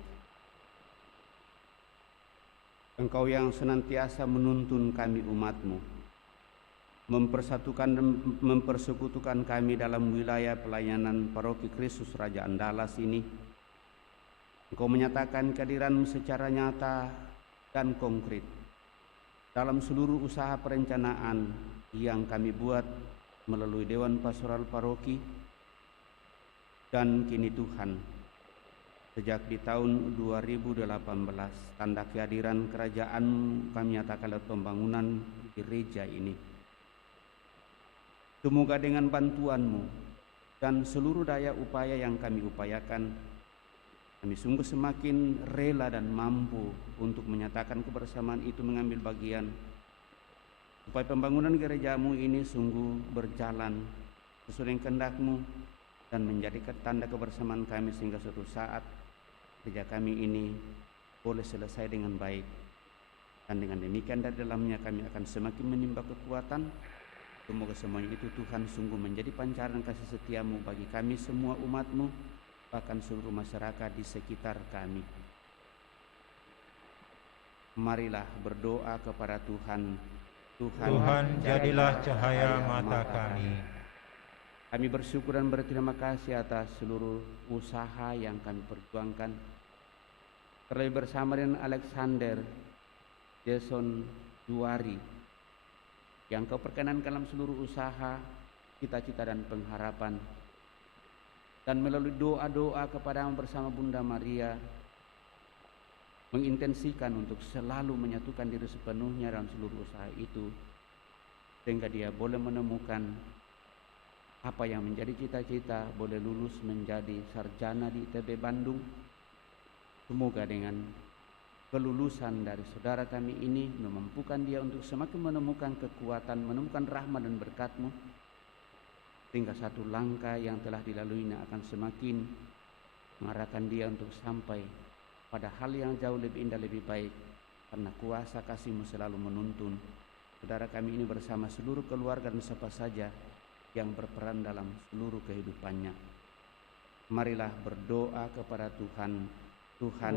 Engkau yang senantiasa menuntun kami umat-Mu, mempersatukan dan mempersekutukan kami dalam wilayah pelayanan Paroki Kristus Raja Andalas ini. Engkau menyatakan kehadiran-Mu secara nyata dan konkret dalam seluruh usaha perencanaan yang kami buat melalui Dewan Pastoral Paroki. Dan kini Tuhan, sejak di tahun 2018, tanda kehadiran kerajaan kami nyatakan lewat pembangunan gereja ini. Semoga dengan bantuan-Mu dan seluruh daya upaya yang kami upayakan, kami sungguh semakin rela dan mampu untuk menyatakan kebersamaan itu, mengambil bagian supaya pembangunan gereja-Mu ini sungguh berjalan sesuai dengan kehendak-Mu dan menjadikan tanda kebersamaan kami sehingga suatu saat gereja kami ini boleh selesai dengan baik. Dan dengan demikian dari dalamnya kami akan semakin menimba kekuatan. Semoga semuanya itu Tuhan sungguh menjadi pancaran kasih setia-Mu bagi kami semua umat-Mu, bahkan seluruh masyarakat di sekitar kami. Marilah berdoa kepada Tuhan. Tuhan, jadilah cahaya mata kami. Kami bersyukur dan berterima kasih atas seluruh usaha yang kami perjuangkan. Terlebih bersama dengan Alexander Jason Juari, yang Kau perkenankan dalam seluruh usaha, cita-cita dan pengharapan. Dan melalui doa-doa kepada-Mu bersama Bunda Maria, mengintensikan untuk selalu menyatukan diri sepenuhnya dalam seluruh usaha itu, sehingga dia boleh menemukan apa yang menjadi cita-cita, boleh lulus menjadi sarjana di ITB Bandung. Semoga dengan kelulusan dari saudara kami ini memampukan dia untuk semakin menemukan kekuatan, menemukan rahmat dan berkat-Mu, sehingga satu langkah yang telah dilaluinya akan semakin mengarahkan dia untuk sampai pada hal yang jauh lebih indah, lebih baik, karena kuasa kasih-Mu selalu menuntun saudara kami ini bersama seluruh keluarga dan siapa saja yang berperan dalam seluruh kehidupannya. Marilah berdoa kepada Tuhan. Tuhan,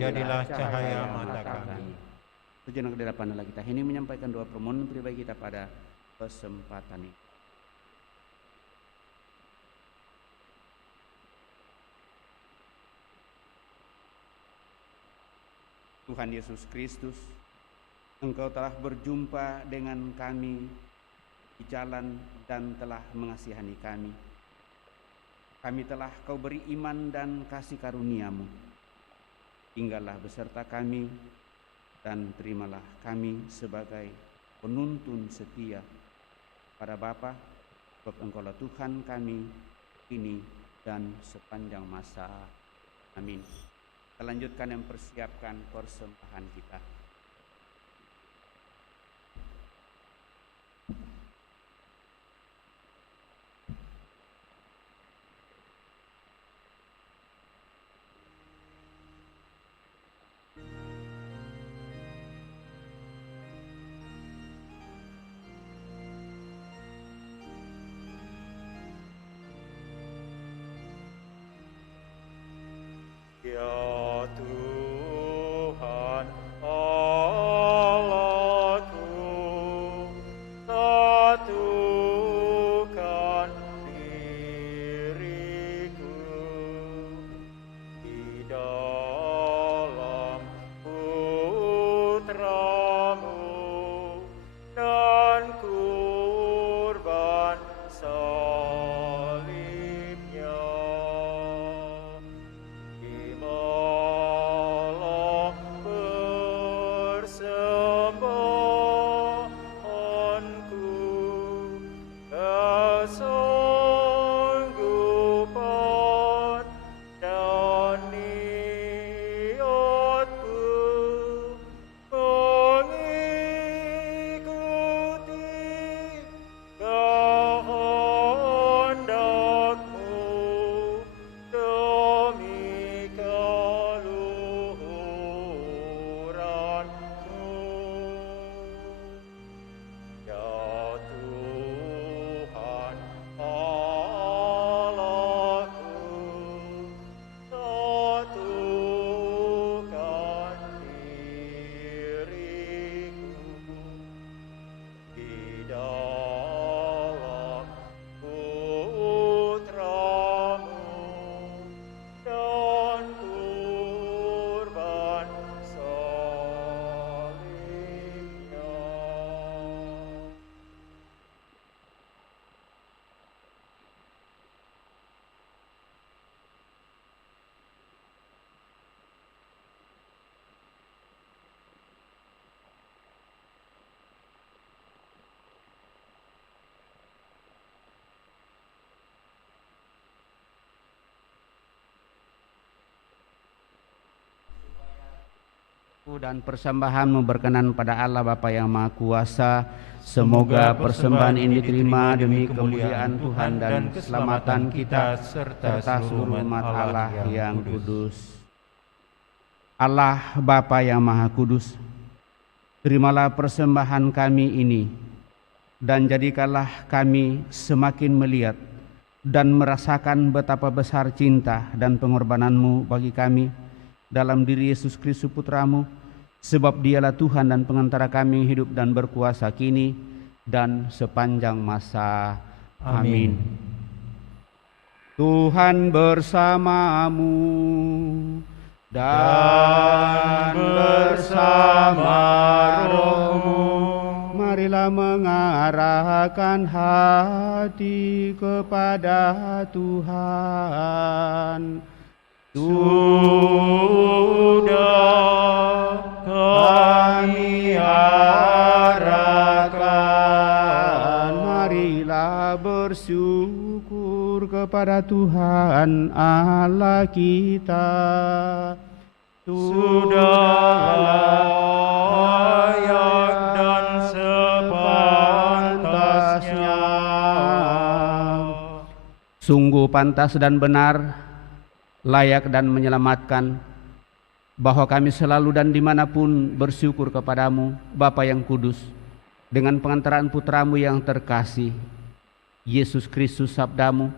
jadilah cahaya mata kami. Sejenak di hadapan Allah kita ini menyampaikan doa permohonan pribadi kita pada kesempatan ini. Tuhan Yesus Kristus, Engkau telah berjumpa dengan kami di jalan dan telah mengasihani kami. Kami telah Kau beri iman dan kasih karunia-Mu. Tinggallah beserta kami dan terimalah kami sebagai penuntun setia pada Bapa, sebab Engkaulah Tuhan kami kini dan sepanjang masa. Amin. Kita lanjutkan yang persiapkan persembahan kita. Ya Tuhan Allahku, satukan diriku di dalam Putra-Mu dan kurban salibnya. Terimalah persembahanku, kesanggupan dan niatku mengikuti kehendak-Mu demi keluhuran-Mu. Ya Tuhan Allahku, satukan diriku di dalam Putra-Mu dan kurban salibnya. Dan persembahanmu berkenan pada Allah Bapa yang Maha Kuasa. Semoga persembahan ini diterima demi kemuliaan Tuhan dan keselamatan kita serta seluruh umat Allah yang kudus. Allah Bapa yang Maha Kudus, terimalah persembahan kami ini dan jadikanlah kami semakin melihat dan merasakan betapa besar cinta dan pengorbanan-Mu bagi kami dalam diri Yesus Kristus Putra-Mu, sebab Dialah Tuhan dan pengantara kami hidup dan berkuasa kini dan sepanjang masa. Amin. Tuhan bersamamu dan bersama rohmu. Marilah mengarahkan hati kepada Tuhan. Sudah kami arahkan, marilah bersyukur kepada Tuhan Allah kita. Sudah layak dan sepantasnya. Sungguh pantas dan benar, layak dan menyelamatkan, bahwa kami selalu dan dimanapun bersyukur kepadamu, Bapa yang kudus, dengan pengantaran Putra-Mu yang terkasih, Yesus Kristus sabdamu.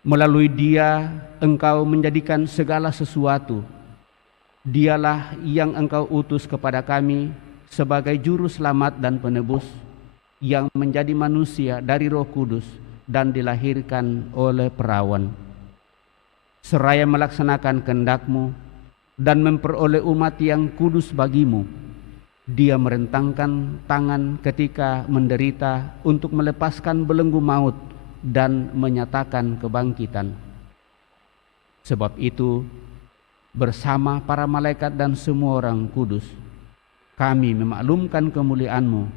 Melalui Dia Engkau menjadikan segala sesuatu. Dialah yang Engkau utus kepada kami sebagai juru selamat dan penebus, yang menjadi manusia dari Roh Kudus dan dilahirkan oleh perawan. Seraya melaksanakan kehendak-Mu dan memperoleh umat yang kudus bagi-Mu, Dia merentangkan tangan ketika menderita untuk melepaskan belenggu maut dan menyatakan kebangkitan. Sebab itu, bersama para malaikat dan semua orang kudus, kami memaklumkan kemuliaan-Mu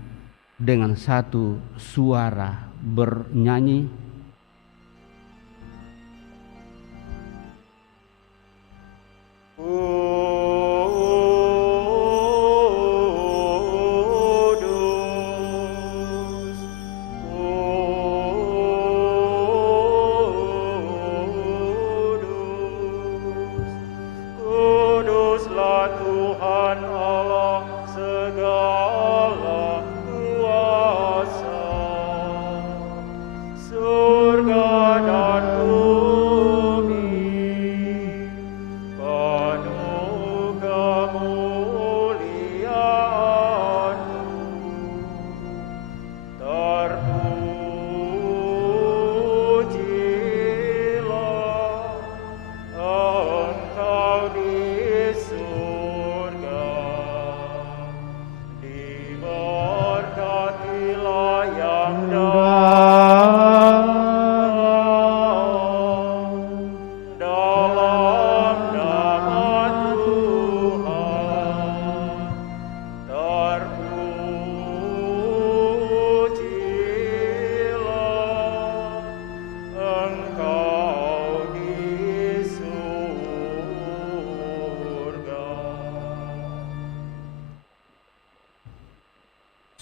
dengan satu suara bernyanyi,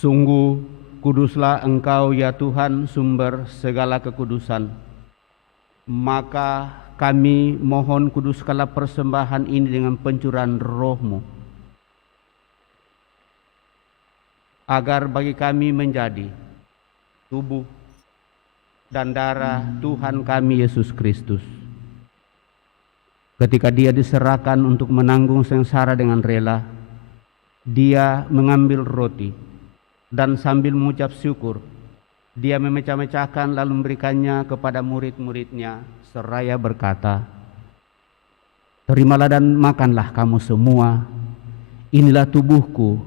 sungguh kuduslah Engkau ya Tuhan, sumber segala kekudusan. Maka kami mohon kuduskanlah persembahan ini dengan pencurahan Roh-Mu, agar bagi kami menjadi tubuh dan darah Tuhan kami Yesus Kristus. Ketika Dia diserahkan untuk menanggung sengsara dengan rela, Dia mengambil roti dan sambil mengucap syukur, Dia memecah-mecahkan lalu memberikannya kepada murid-muridnya seraya berkata, "Terimalah dan makanlah kamu semua, inilah tubuhku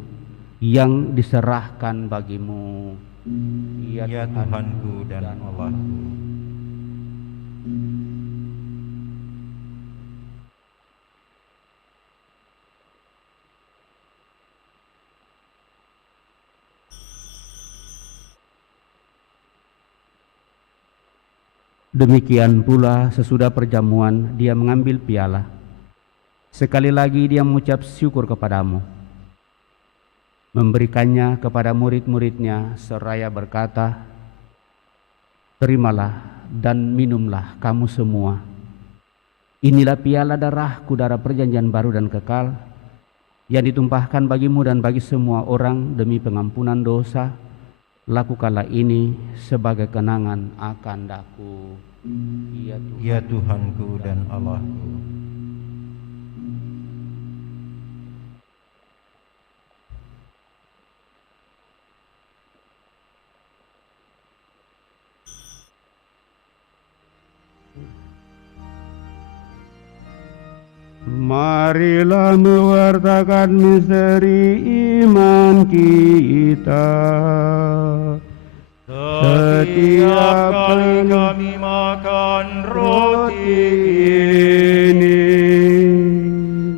yang diserahkan bagimu." Ya Tuhanku dan Allahku. Demikian pula sesudah perjamuan Dia mengambil piala. Sekali lagi Dia mengucap syukur kepadamu, memberikannya kepada murid-muridnya seraya berkata, "Terimalah dan minumlah kamu semua. Inilah piala darahku, darah perjanjian baru dan kekal, yang ditumpahkan bagimu dan bagi semua orang demi pengampunan dosa. Lakukanlah ini sebagai kenangan akan daku." Ya Tuhanku dan Allahku. Marilah mewartakan misteri iman kita. Setiap kali kami makan roti ini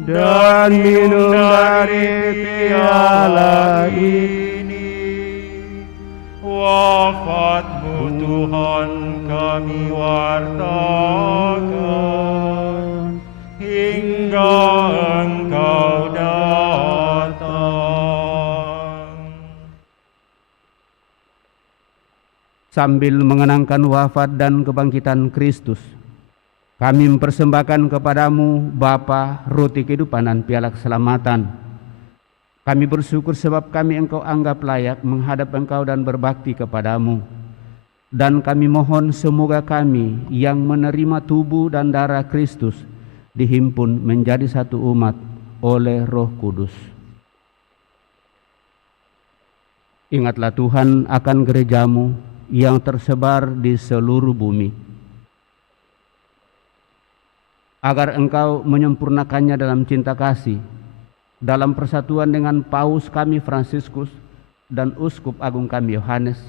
dan minum dari piala ini, wafat-Mu Tuhan kami wartakan hingga Engkau datang. Sambil mengenangkan wafat dan kebangkitan Kristus, kami mempersembahkan kepadamu Bapa, roti kehidupan dan piala keselamatan. Kami bersyukur sebab kami Engkau anggap layak menghadap Engkau dan berbakti kepadamu. Dan kami mohon semoga kami yang menerima tubuh dan darah Kristus dihimpun menjadi satu umat oleh Roh Kudus. Ingatlah Tuhan akan gerejamu yang tersebar di seluruh bumi, agar Engkau menyempurnakannya dalam cinta kasih dalam persatuan dengan Paus kami Fransiskus dan Uskup Agung kami Yohanes,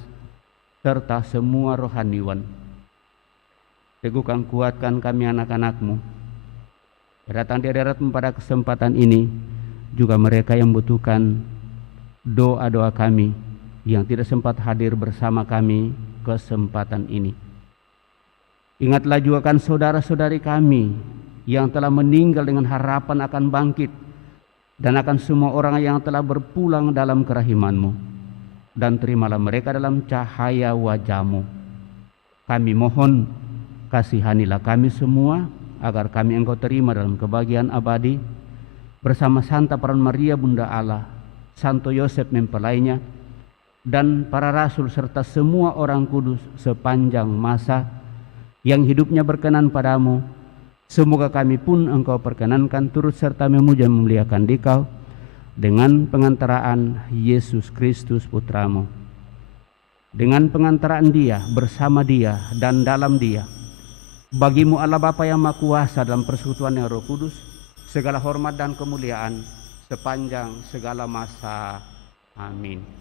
serta semua rohaniwan. Teguhkan kuatkan kami anak-anak-Mu, datang di hadirat-Mu pada kesempatan ini, juga mereka yang membutuhkan doa-doa kami, yang tidak sempat hadir bersama kami kesempatan ini. Ingatlah juga kan saudara-saudari kami yang telah meninggal dengan harapan akan bangkit, dan akan semua orang yang telah berpulang dalam kerahiman-Mu, dan terimalah mereka dalam cahaya wajah-Mu. Kami mohon, kasihanilah kami semua, agar kami Engkau terima dalam kebahagiaan abadi, bersama Santa Peran Maria Bunda Allah, Santo Yosef mempelainya, dan para rasul serta semua orang kudus sepanjang masa yang hidupnya berkenan padamu. Semoga kami pun Engkau perkenankan turut serta memuja memuliakan Dikau dengan pengantaraan Yesus Kristus Putramu. Dengan pengantaraan Dia, bersama Dia, dan dalam Dia, bagimu Allah Bapa yang Maha Kuasa dalam persekutuan yang Roh Kudus, segala hormat dan kemuliaan sepanjang segala masa. Amin.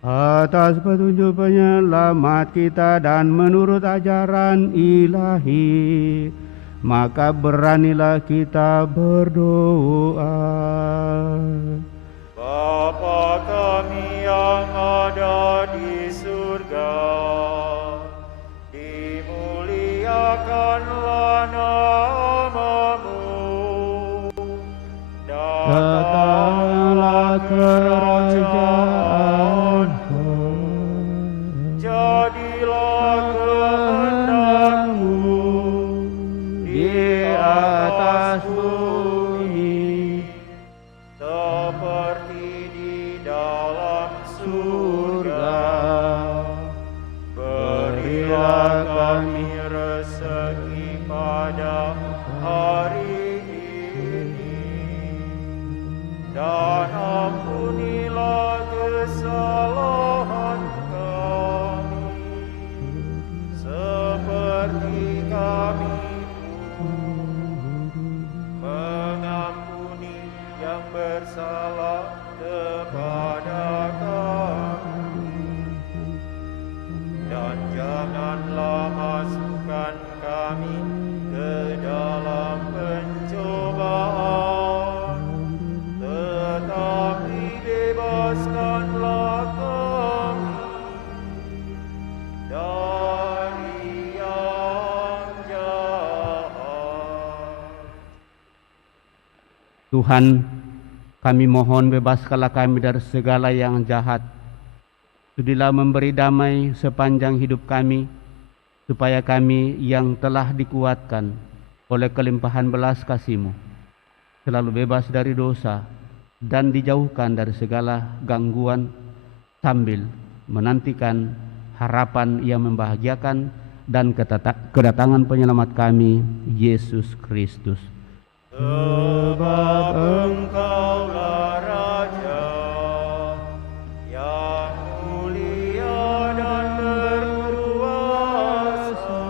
Atas petunjuk penyelamat kita dan menurut ajaran ilahi, maka beranilah kita berdoa. Bapa kami yang ada di surga, dimuliakanlah nama-Mu, datanglah kerajaan-Mu, jadilah kehendak-Mu di atas bumi seperti di dalam surga. Berilah kami rezeki pada hari ini, dan ampunilah kesalahan kami, seperti kami mengampuni yang bersalah kepada kami, dan janganlah masukkan kami ke dalam pencobaan, tetapi bebaskanlah kami dari yang jahat. Tuhan, kami mohon bebaskanlah kami dari segala yang jahat. Sudilah memberi damai sepanjang hidup kami, supaya kami yang telah dikuatkan oleh kelimpahan belas kasih-Mu selalu bebas dari dosa dan dijauhkan dari segala gangguan, sambil menantikan harapan yang membahagiakan dan kedatangan penyelamat kami, Yesus Kristus. Sebab Engkaulah Raja yang mulia dan berkuasa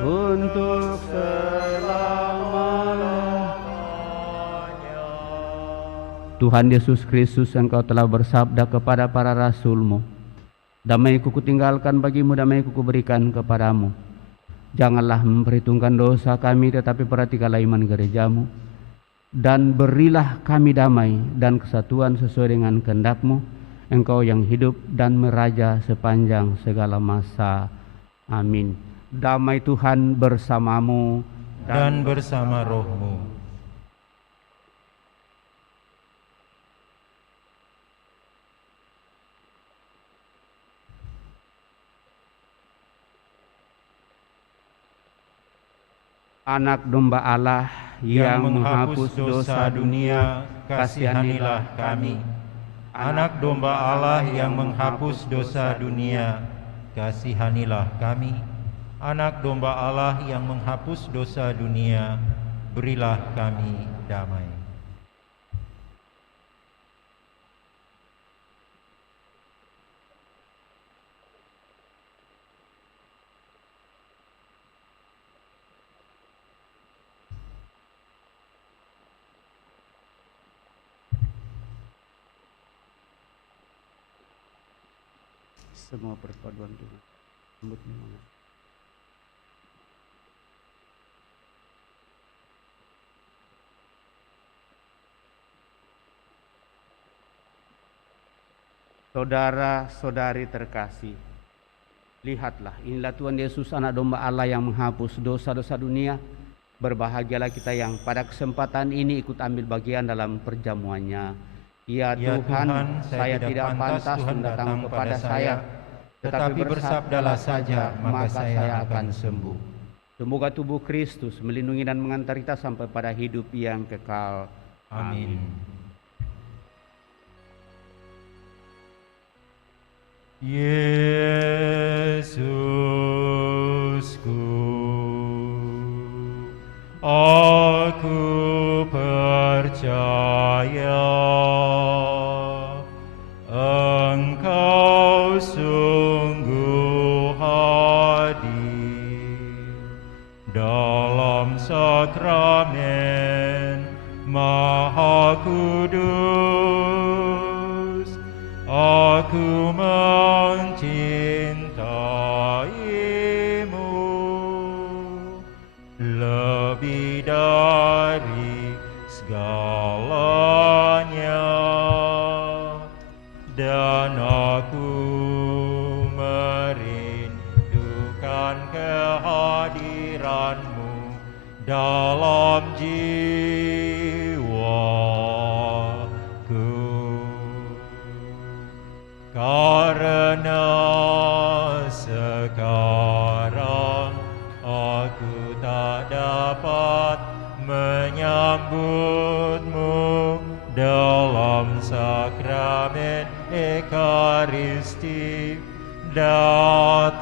untuk selama-lamanya. Tuhan Yesus Kristus, Engkau telah bersabda kepada para rasul-Mu, damai-Ku kutinggalkan bagimu, damai-Ku kuberikan kepadamu. Janganlah memperhitungkan dosa kami, tetapi perhatikanlah iman gereja-Mu, dan berilah kami damai dan kesatuan sesuai dengan kehendak-Mu, Engkau yang hidup dan meraja sepanjang segala masa. Amin. Damai Tuhan bersamamu Dan bersama rohmu. Anak domba Allah Yang menghapus dosa dunia, kasihanilah kami. Anak domba Allah yang menghapus dosa dunia, kasihanilah kami. Anak domba Allah yang menghapus dosa dunia, berilah kami damai. semua perpaduan Tuhan. Sambut mengalah. Saudara-saudari terkasih, lihatlah, inilah Tuhan Yesus, anak domba Allah yang menghapus dosa-dosa dunia. Berbahagialah kita yang pada kesempatan ini ikut ambil bagian dalam perjamuannya. Ya Tuhan, saya tidak pantas Tuhan datang kepada saya, tetapi bersabdalah saja, maka saya akan sembuh. Semoga tubuh Kristus melindungi dan mengantar kita sampai pada hidup yang kekal. Amin. Yesusku, aku percaya Engkau sungguh hadir dalam sakramen Maha Kudus. Aku mencintaimu lebih dari segalanya, dan aku merindukan kehadiranmu dalam jiwaku. Karena sekarang aku tak dapat menyambutmu dalam sakramen Ekaristi, datanglah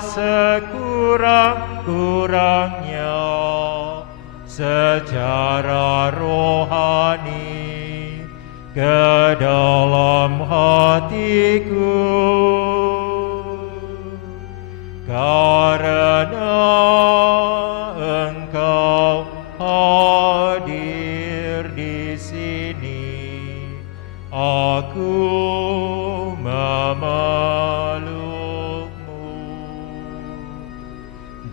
sekurang-kurangnya secara rohani ke dalam hatiku, karena Engkau hadir di sini. Aku memelukmu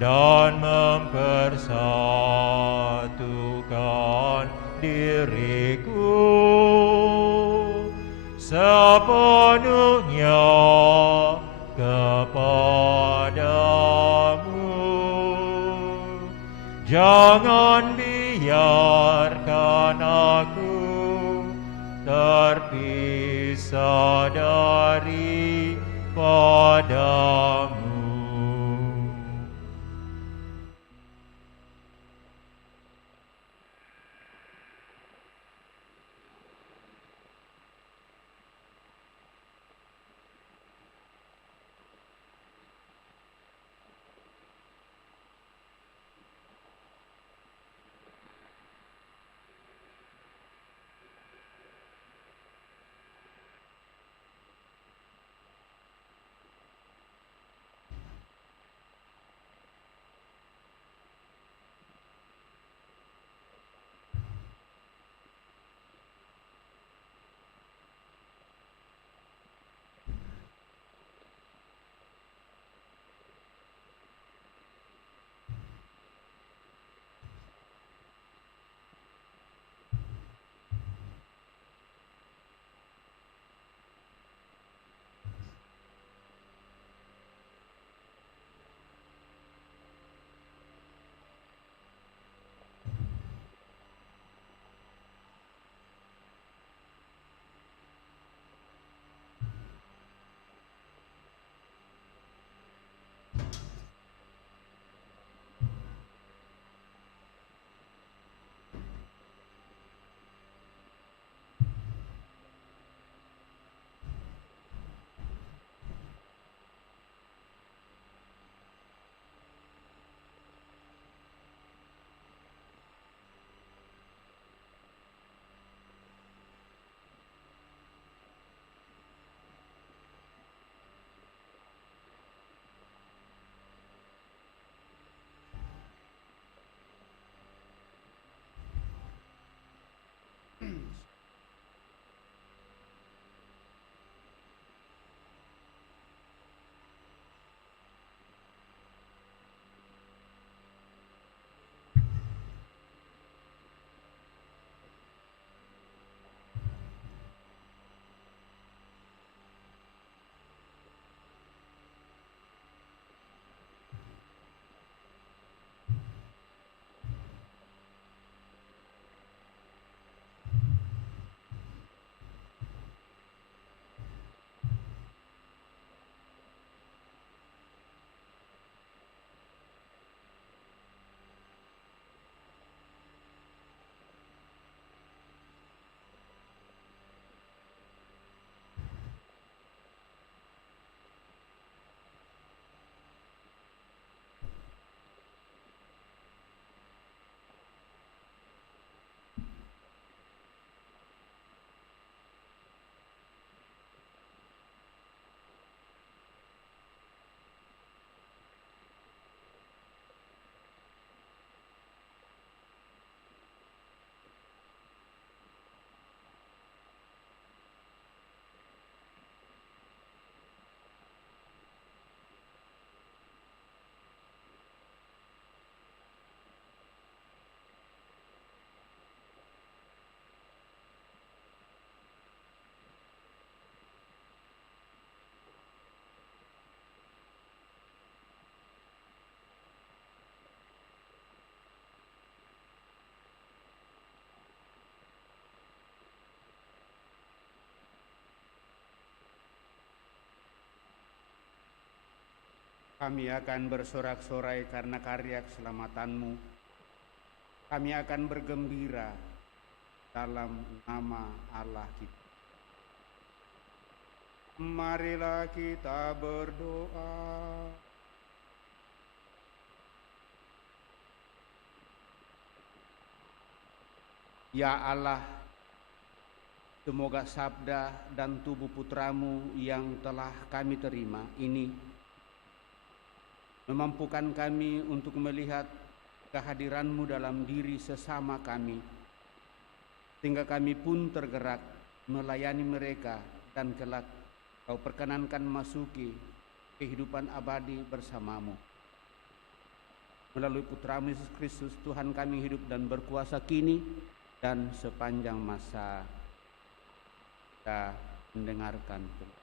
dan mempersatukan diriku sepenuhnya kepadamu. Jangan biarkan aku terpisah daripadamu. Kami akan bersorak-sorai karena karya keselamatan-Mu. Kami akan bergembira dalam nama Allah kita. Marilah kita berdoa. Ya Allah, semoga sabda dan tubuh putra-Mu yang telah kami terima ini memampukan kami untuk melihat kehadiran-Mu dalam diri sesama kami, sehingga kami pun tergerak melayani mereka dan kelak Kau perkenankan masuki kehidupan abadi bersama-Mu. Melalui Putra-Mu Yesus Kristus, Tuhan kami hidup dan berkuasa kini dan sepanjang masa. Kita mendengarkan firman.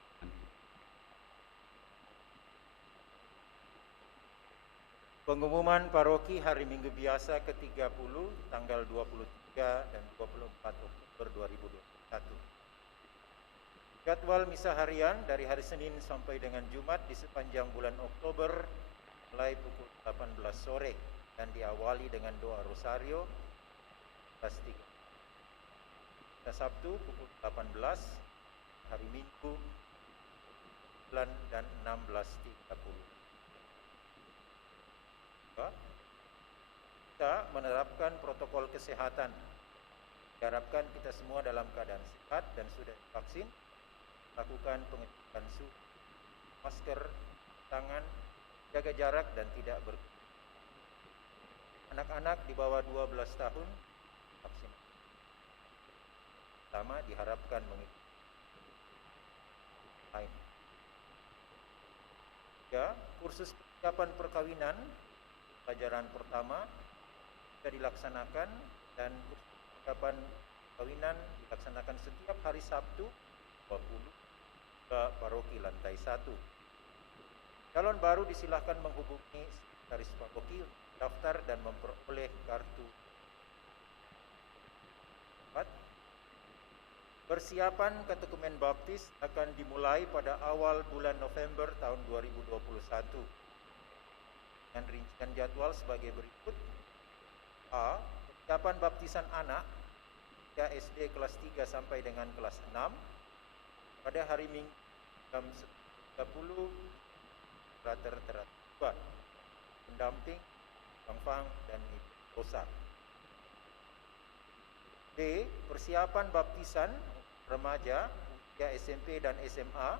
Pengumuman paroki hari Minggu biasa ke-30 tanggal 23 dan 24 Oktober 2021. Jadwal misa harian dari hari Senin sampai dengan Jumat di sepanjang bulan Oktober mulai pukul 18 sore dan diawali dengan doa rosario kelas 3. Pada Sabtu pukul 18, hari Minggu 9 dan 16.30. Kita menerapkan protokol kesehatan. Diharapkan kita semua dalam keadaan sehat dan sudah divaksin. Lakukan pengecekan suhu, masker, tangan, jaga jarak dan tidak berkerumun. Anak-anak di bawah 12 tahun vaksin. Pertama diharapkan mengikuti lain. Ya, kursus persiapan perkawinan pelajaran pertama sudah dilaksanakan dan kursus persiapan perkawinan dilaksanakan setiap hari Sabtu 20 ke paroki lantai 1. Calon baru disilahkan menghubungi sekretaris paroki untuk daftar dan memperoleh kartu. 4. Persiapan katekumen baptis akan dimulai pada awal bulan November tahun 2021. Dengan rincian jadwal sebagai berikut. A. Persiapan baptisan anak SD kelas 3 sampai dengan kelas 6 pada hari Minggu jam 10.30 teratur 2 pendamping Bang Fang dan Ibu Rosa. D. Persiapan baptisan remaja usia SMP dan SMA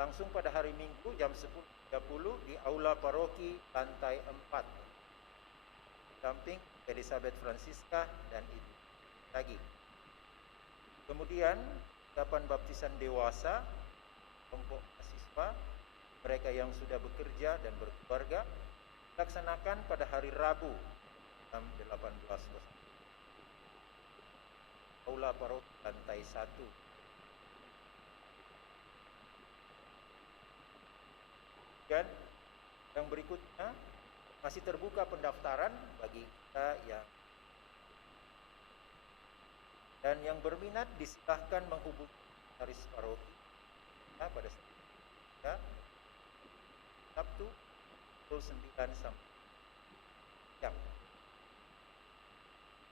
langsung pada hari Minggu jam 10.30 di aula paroki lantai 4. Pendamping Elizabeth Francisca dan Ibu lagi. Kemudian persiapan baptisan dewasa kelompok mahasiswa mereka yang sudah bekerja dan berkeluarga dilaksanakan pada hari Rabu jam 18.00. Aula paroki lantai 1. Dan yang berikutnya masih terbuka pendaftaran bagi kita yang berminat disilahkan menghubungi sekretaris paroki pada Sabtu pukul 9 sampai jam.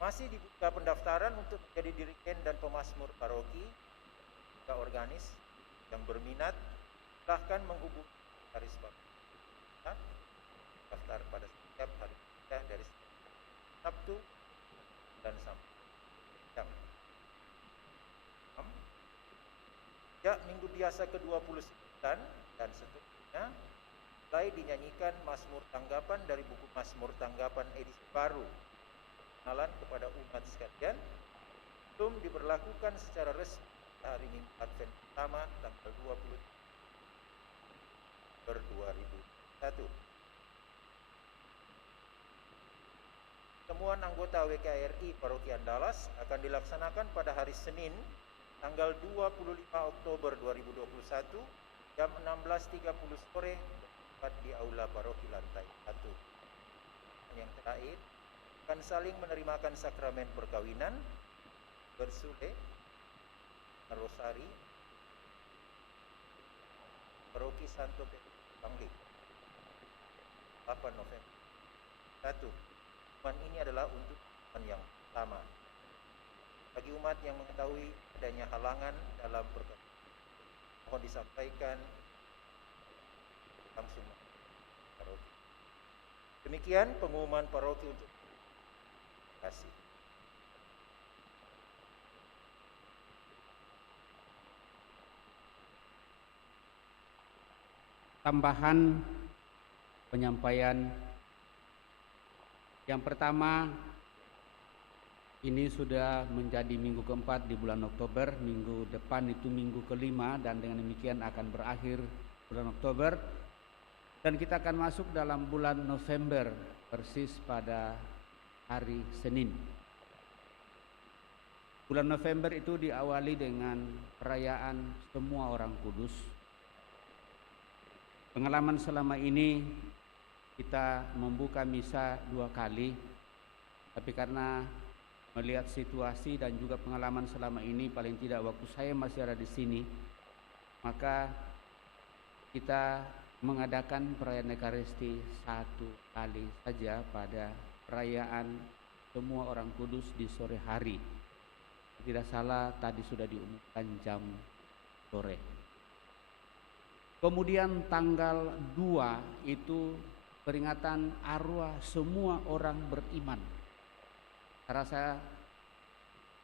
Masih dibuka pendaftaran untuk menjadi dirigen dan pemasmur paroki organis yang berminat silahkan menghubungi sekretaris paroki. Daftar pada setiap hari dari Sabtu dan sampai jam. Sejak Minggu biasa ke-29 dan seterusnya mulai dinyanyikan Mazmur Tanggapan dari buku Mazmur Tanggapan edisi baru. Kenalan kepada umat sekalian belum diberlakukan secara resmi hari Minggu Advent pertama tanggal 20 Oktober 2021. Pertemuan anggota WKRI Paroki Andalas akan dilaksanakan pada hari Senin tanggal 25 Oktober 2021 jam 16.30 sore di aula paroki lantai 1. Yang terakhir akan saling menerimakan sakramen perkawinan bersule Rosari Paroki Santo Petrus Bangli. 8 November. 1. Pengumuman ini adalah untuk pengumuman yang pertama. Bagi umat yang mengetahui adanya halangan dalam perkara, mohon disampaikan langsung paroki. Demikian pengumuman paroki untuk kasih. Tambahan penyampaian yang pertama, ini sudah menjadi minggu keempat di bulan Oktober, minggu depan itu minggu kelima, dan dengan demikian akan berakhir bulan Oktober dan kita akan masuk dalam bulan November persis pada hari Senin. Bulan November itu diawali dengan perayaan semua orang kudus. Pengalaman selama ini kita membuka misa 2 kali, tapi karena melihat situasi dan juga pengalaman selama ini, paling tidak waktu saya masih ada di sini, maka kita mengadakan perayaan Ekaristi 1 kali saja pada perayaan semua orang kudus di sore hari. Tidak salah tadi sudah diumumkan jam sore. Kemudian tanggal 2 itu peringatan arwah semua orang beriman. Saya rasa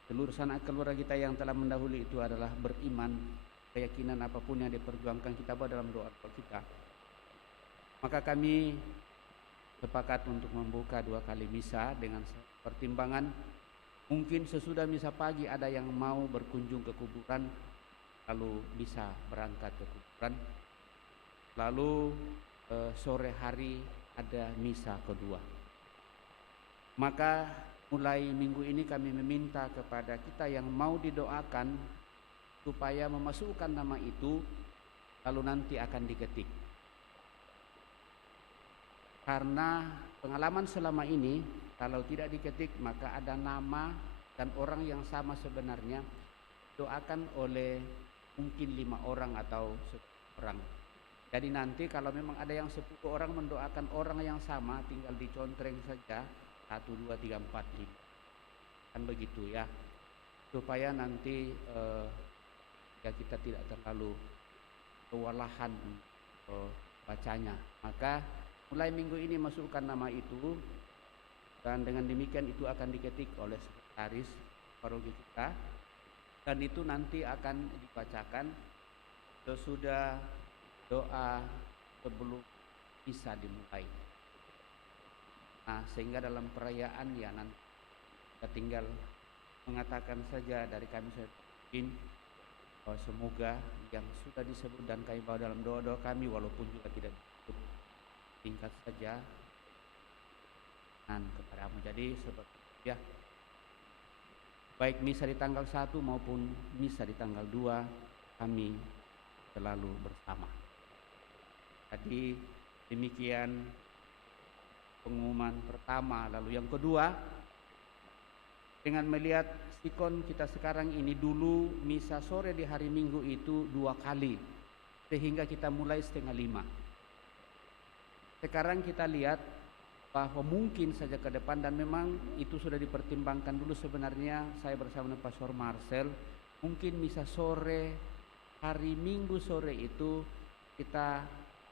seluruh sanak keluarga kita yang telah mendahului itu adalah beriman, keyakinan apapun yang diperjuangkan kita bawa dalam doa kita. Maka kami sepakat untuk membuka 2 kali misa dengan pertimbangan mungkin sesudah misa pagi ada yang mau berkunjung ke kuburan, lalu bisa berangkat ke kuburan. Lalu sore hari ada misa kedua. Maka mulai minggu ini kami meminta kepada kita yang mau didoakan supaya memasukkan nama itu, lalu nanti akan diketik. Karena pengalaman selama ini, kalau tidak diketik maka ada nama dan orang yang sama sebenarnya doakan oleh mungkin 5 orang atau 10 orang. Jadi nanti kalau memang ada yang 10 orang mendoakan orang yang sama, tinggal dicontreng saja 1, 2, 3, 4, 5. Kan begitu ya. Supaya nanti ya kita tidak terlalu kewalahan bacanya. Maka mulai minggu ini masukkan nama itu, dan dengan demikian itu akan diketik oleh sekretaris paroki kita, dan itu nanti akan dibacakan sesudah doa sebelum misa dimulai. Nah, sehingga dalam perayaan ya nanti kita tinggal mengatakan saja dari kami bahwa semoga yang sudah disebut dan kami bawa dalam doa-doa kami, walaupun juga tidak disebut, singkat saja dan kepadamu. Jadi seperti ya, baik misa di tanggal 1 maupun misa di tanggal 2 kami selalu bersama. Jadi demikian pengumuman pertama. Lalu yang kedua, dengan melihat sikon kita sekarang ini, dulu misa sore di hari Minggu itu 2 kali, sehingga kita mulai 4:30. Sekarang kita lihat bahwa mungkin saja ke depan, dan memang itu sudah dipertimbangkan dulu sebenarnya, saya bersama dengan Pastor Marcel, mungkin misa sore hari Minggu sore itu kita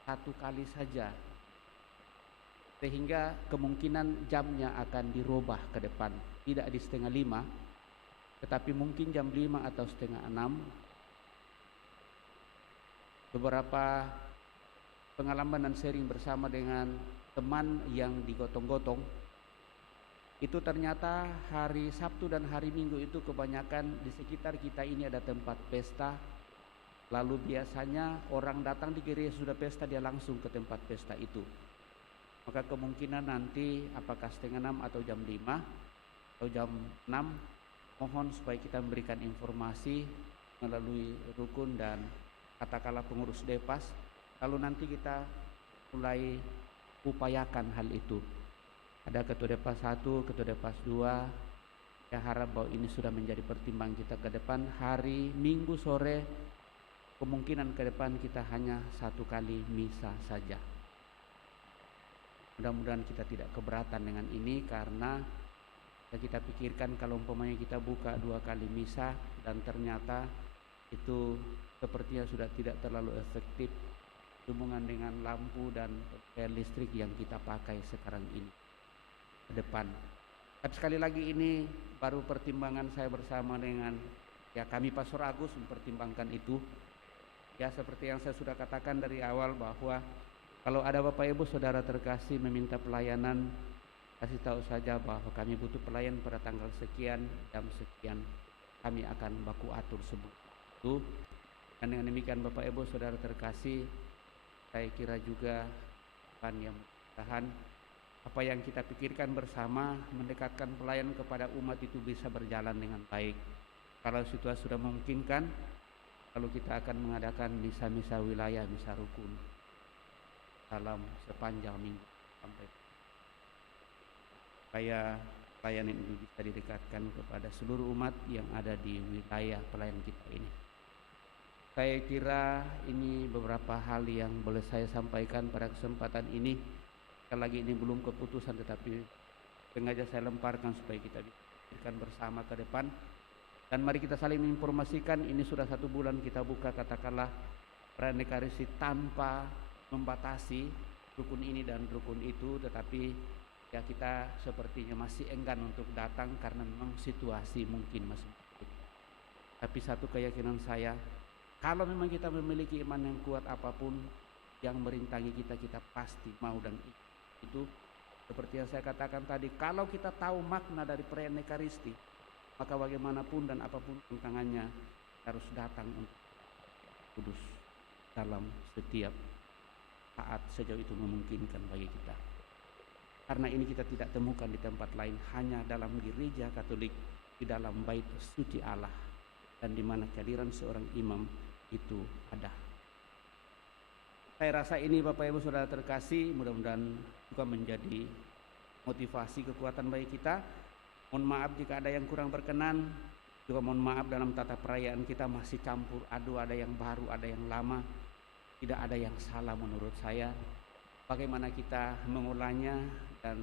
1 kali saja, sehingga kemungkinan jamnya akan dirubah ke depan, tidak di 4:30, tetapi mungkin jam 5 atau 5:30. Beberapa pengalaman dan sharing bersama dengan teman yang digotong-gotong, itu ternyata hari Sabtu dan hari Minggu itu kebanyakan di sekitar kita ini ada tempat pesta. Lalu biasanya orang datang di gereja sudah pesta, dia langsung ke tempat pesta itu. Maka kemungkinan nanti apakah 5:30 atau jam 5 atau jam 6, mohon supaya kita memberikan informasi melalui rukun dan katakanlah pengurus Depas. Lalu nanti kita mulai upayakan hal itu. Ada ketua Depas 1, ketua Depas 2. Saya harap bahwa ini sudah menjadi pertimbangan kita ke depan. Hari Minggu sore kemungkinan ke depan kita hanya 1 kali misa saja. Mudah-mudahan kita tidak keberatan dengan ini, karena kita pikirkan kalau umpamanya kita buka 2 kali misa dan ternyata itu sepertinya sudah tidak terlalu efektif hubungan dengan lampu dan listrik yang kita pakai sekarang ini ke depan. Tapi sekali lagi ini baru pertimbangan saya bersama dengan kami Pastor Agus mempertimbangkan itu. Ya, seperti yang saya sudah katakan dari awal bahwa kalau ada Bapak Ibu Saudara terkasih meminta pelayanan, kasih tahu saja bahwa kami butuh pelayan pada tanggal sekian, jam sekian, kami akan baku atur sebut itu. Dan dengan demikian Bapak Ibu Saudara terkasih, saya kira juga yang tahan apa yang kita pikirkan bersama mendekatkan pelayan kepada umat itu bisa berjalan dengan baik. Kalau situasi sudah memungkinkan, lalu kita akan mengadakan misa-misa wilayah, misa rukun dalam sepanjang minggu sampai supaya pelayanan itu bisa didekatkan kepada seluruh umat yang ada di wilayah pelayanan kita ini. Saya kira ini beberapa hal yang boleh saya sampaikan pada kesempatan ini. Sekali lagi ini belum keputusan, tetapi sengaja saya lemparkan supaya kita bisa pikirkan bersama ke depan. Dan mari kita saling menginformasikan, ini sudah 1 bulan kita buka katakanlah perayaan Ekaristi tanpa membatasi rukun ini dan rukun itu, tetapi ya kita sepertinya masih enggan untuk datang karena memang situasi mungkin masih sulit. Tapi satu keyakinan saya, kalau memang kita memiliki iman yang kuat, apapun yang merintangi kita, kita pasti mau dan itu. Seperti yang saya katakan tadi, kalau kita tahu makna dari perayaan Ekaristi, maka bagaimanapun dan apapun tantangannya harus datang untuk kudus dalam setiap saat sejauh itu memungkinkan bagi kita. Karena ini kita tidak temukan di tempat lain, hanya dalam gereja Katolik, di dalam bait suci Allah, dan di mana kehadiran seorang imam itu ada. Saya rasa ini Bapak Ibu Saudara terkasih, mudah-mudahan juga menjadi motivasi kekuatan bagi kita. Mohon maaf jika ada yang kurang berkenan, juga mohon maaf dalam tata perayaan kita masih campur aduk, ada yang baru, ada yang lama. Tidak ada yang salah menurut saya. Bagaimana kita mengulangnya, dan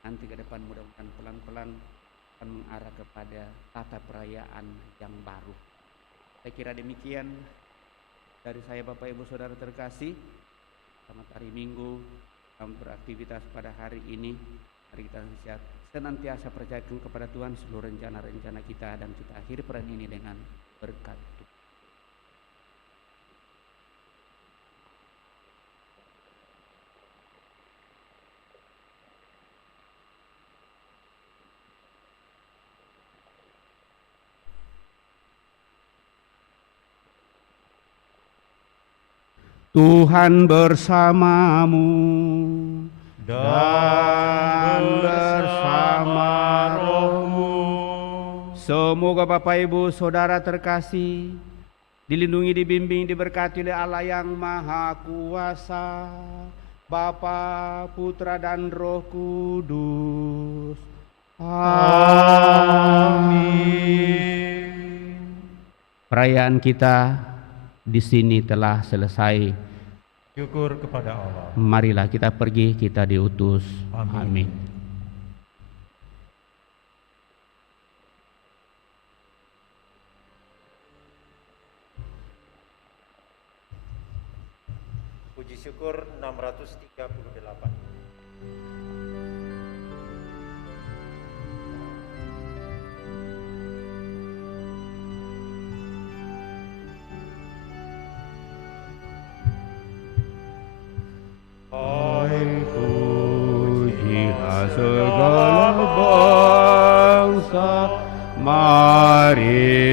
nanti ke depan mudah-mudahan pelan-pelan akan mengarah kepada tata perayaan yang baru. Saya kira demikian dari saya Bapak Ibu Saudara terkasih. Selamat hari Minggu, selamat beraktivitas pada hari ini. Mari kita senantiasa percayakan kepada Tuhan seluruh rencana-rencana kita, dan kita akhiri peran ini dengan berkat Tuhan. Tuhan bersamamu dan bersama rohmu. Semoga Bapak Ibu Saudara terkasih dilindungi, dibimbing, diberkati oleh Allah yang Maha Kuasa, Bapa, Putra dan Roh Kudus. Amin. Perayaan kita di sini telah selesai. Syukur kepada Allah. Marilah kita pergi, kita diutus. Amin. Amin. Puji syukur 638. Segala bangsa, mari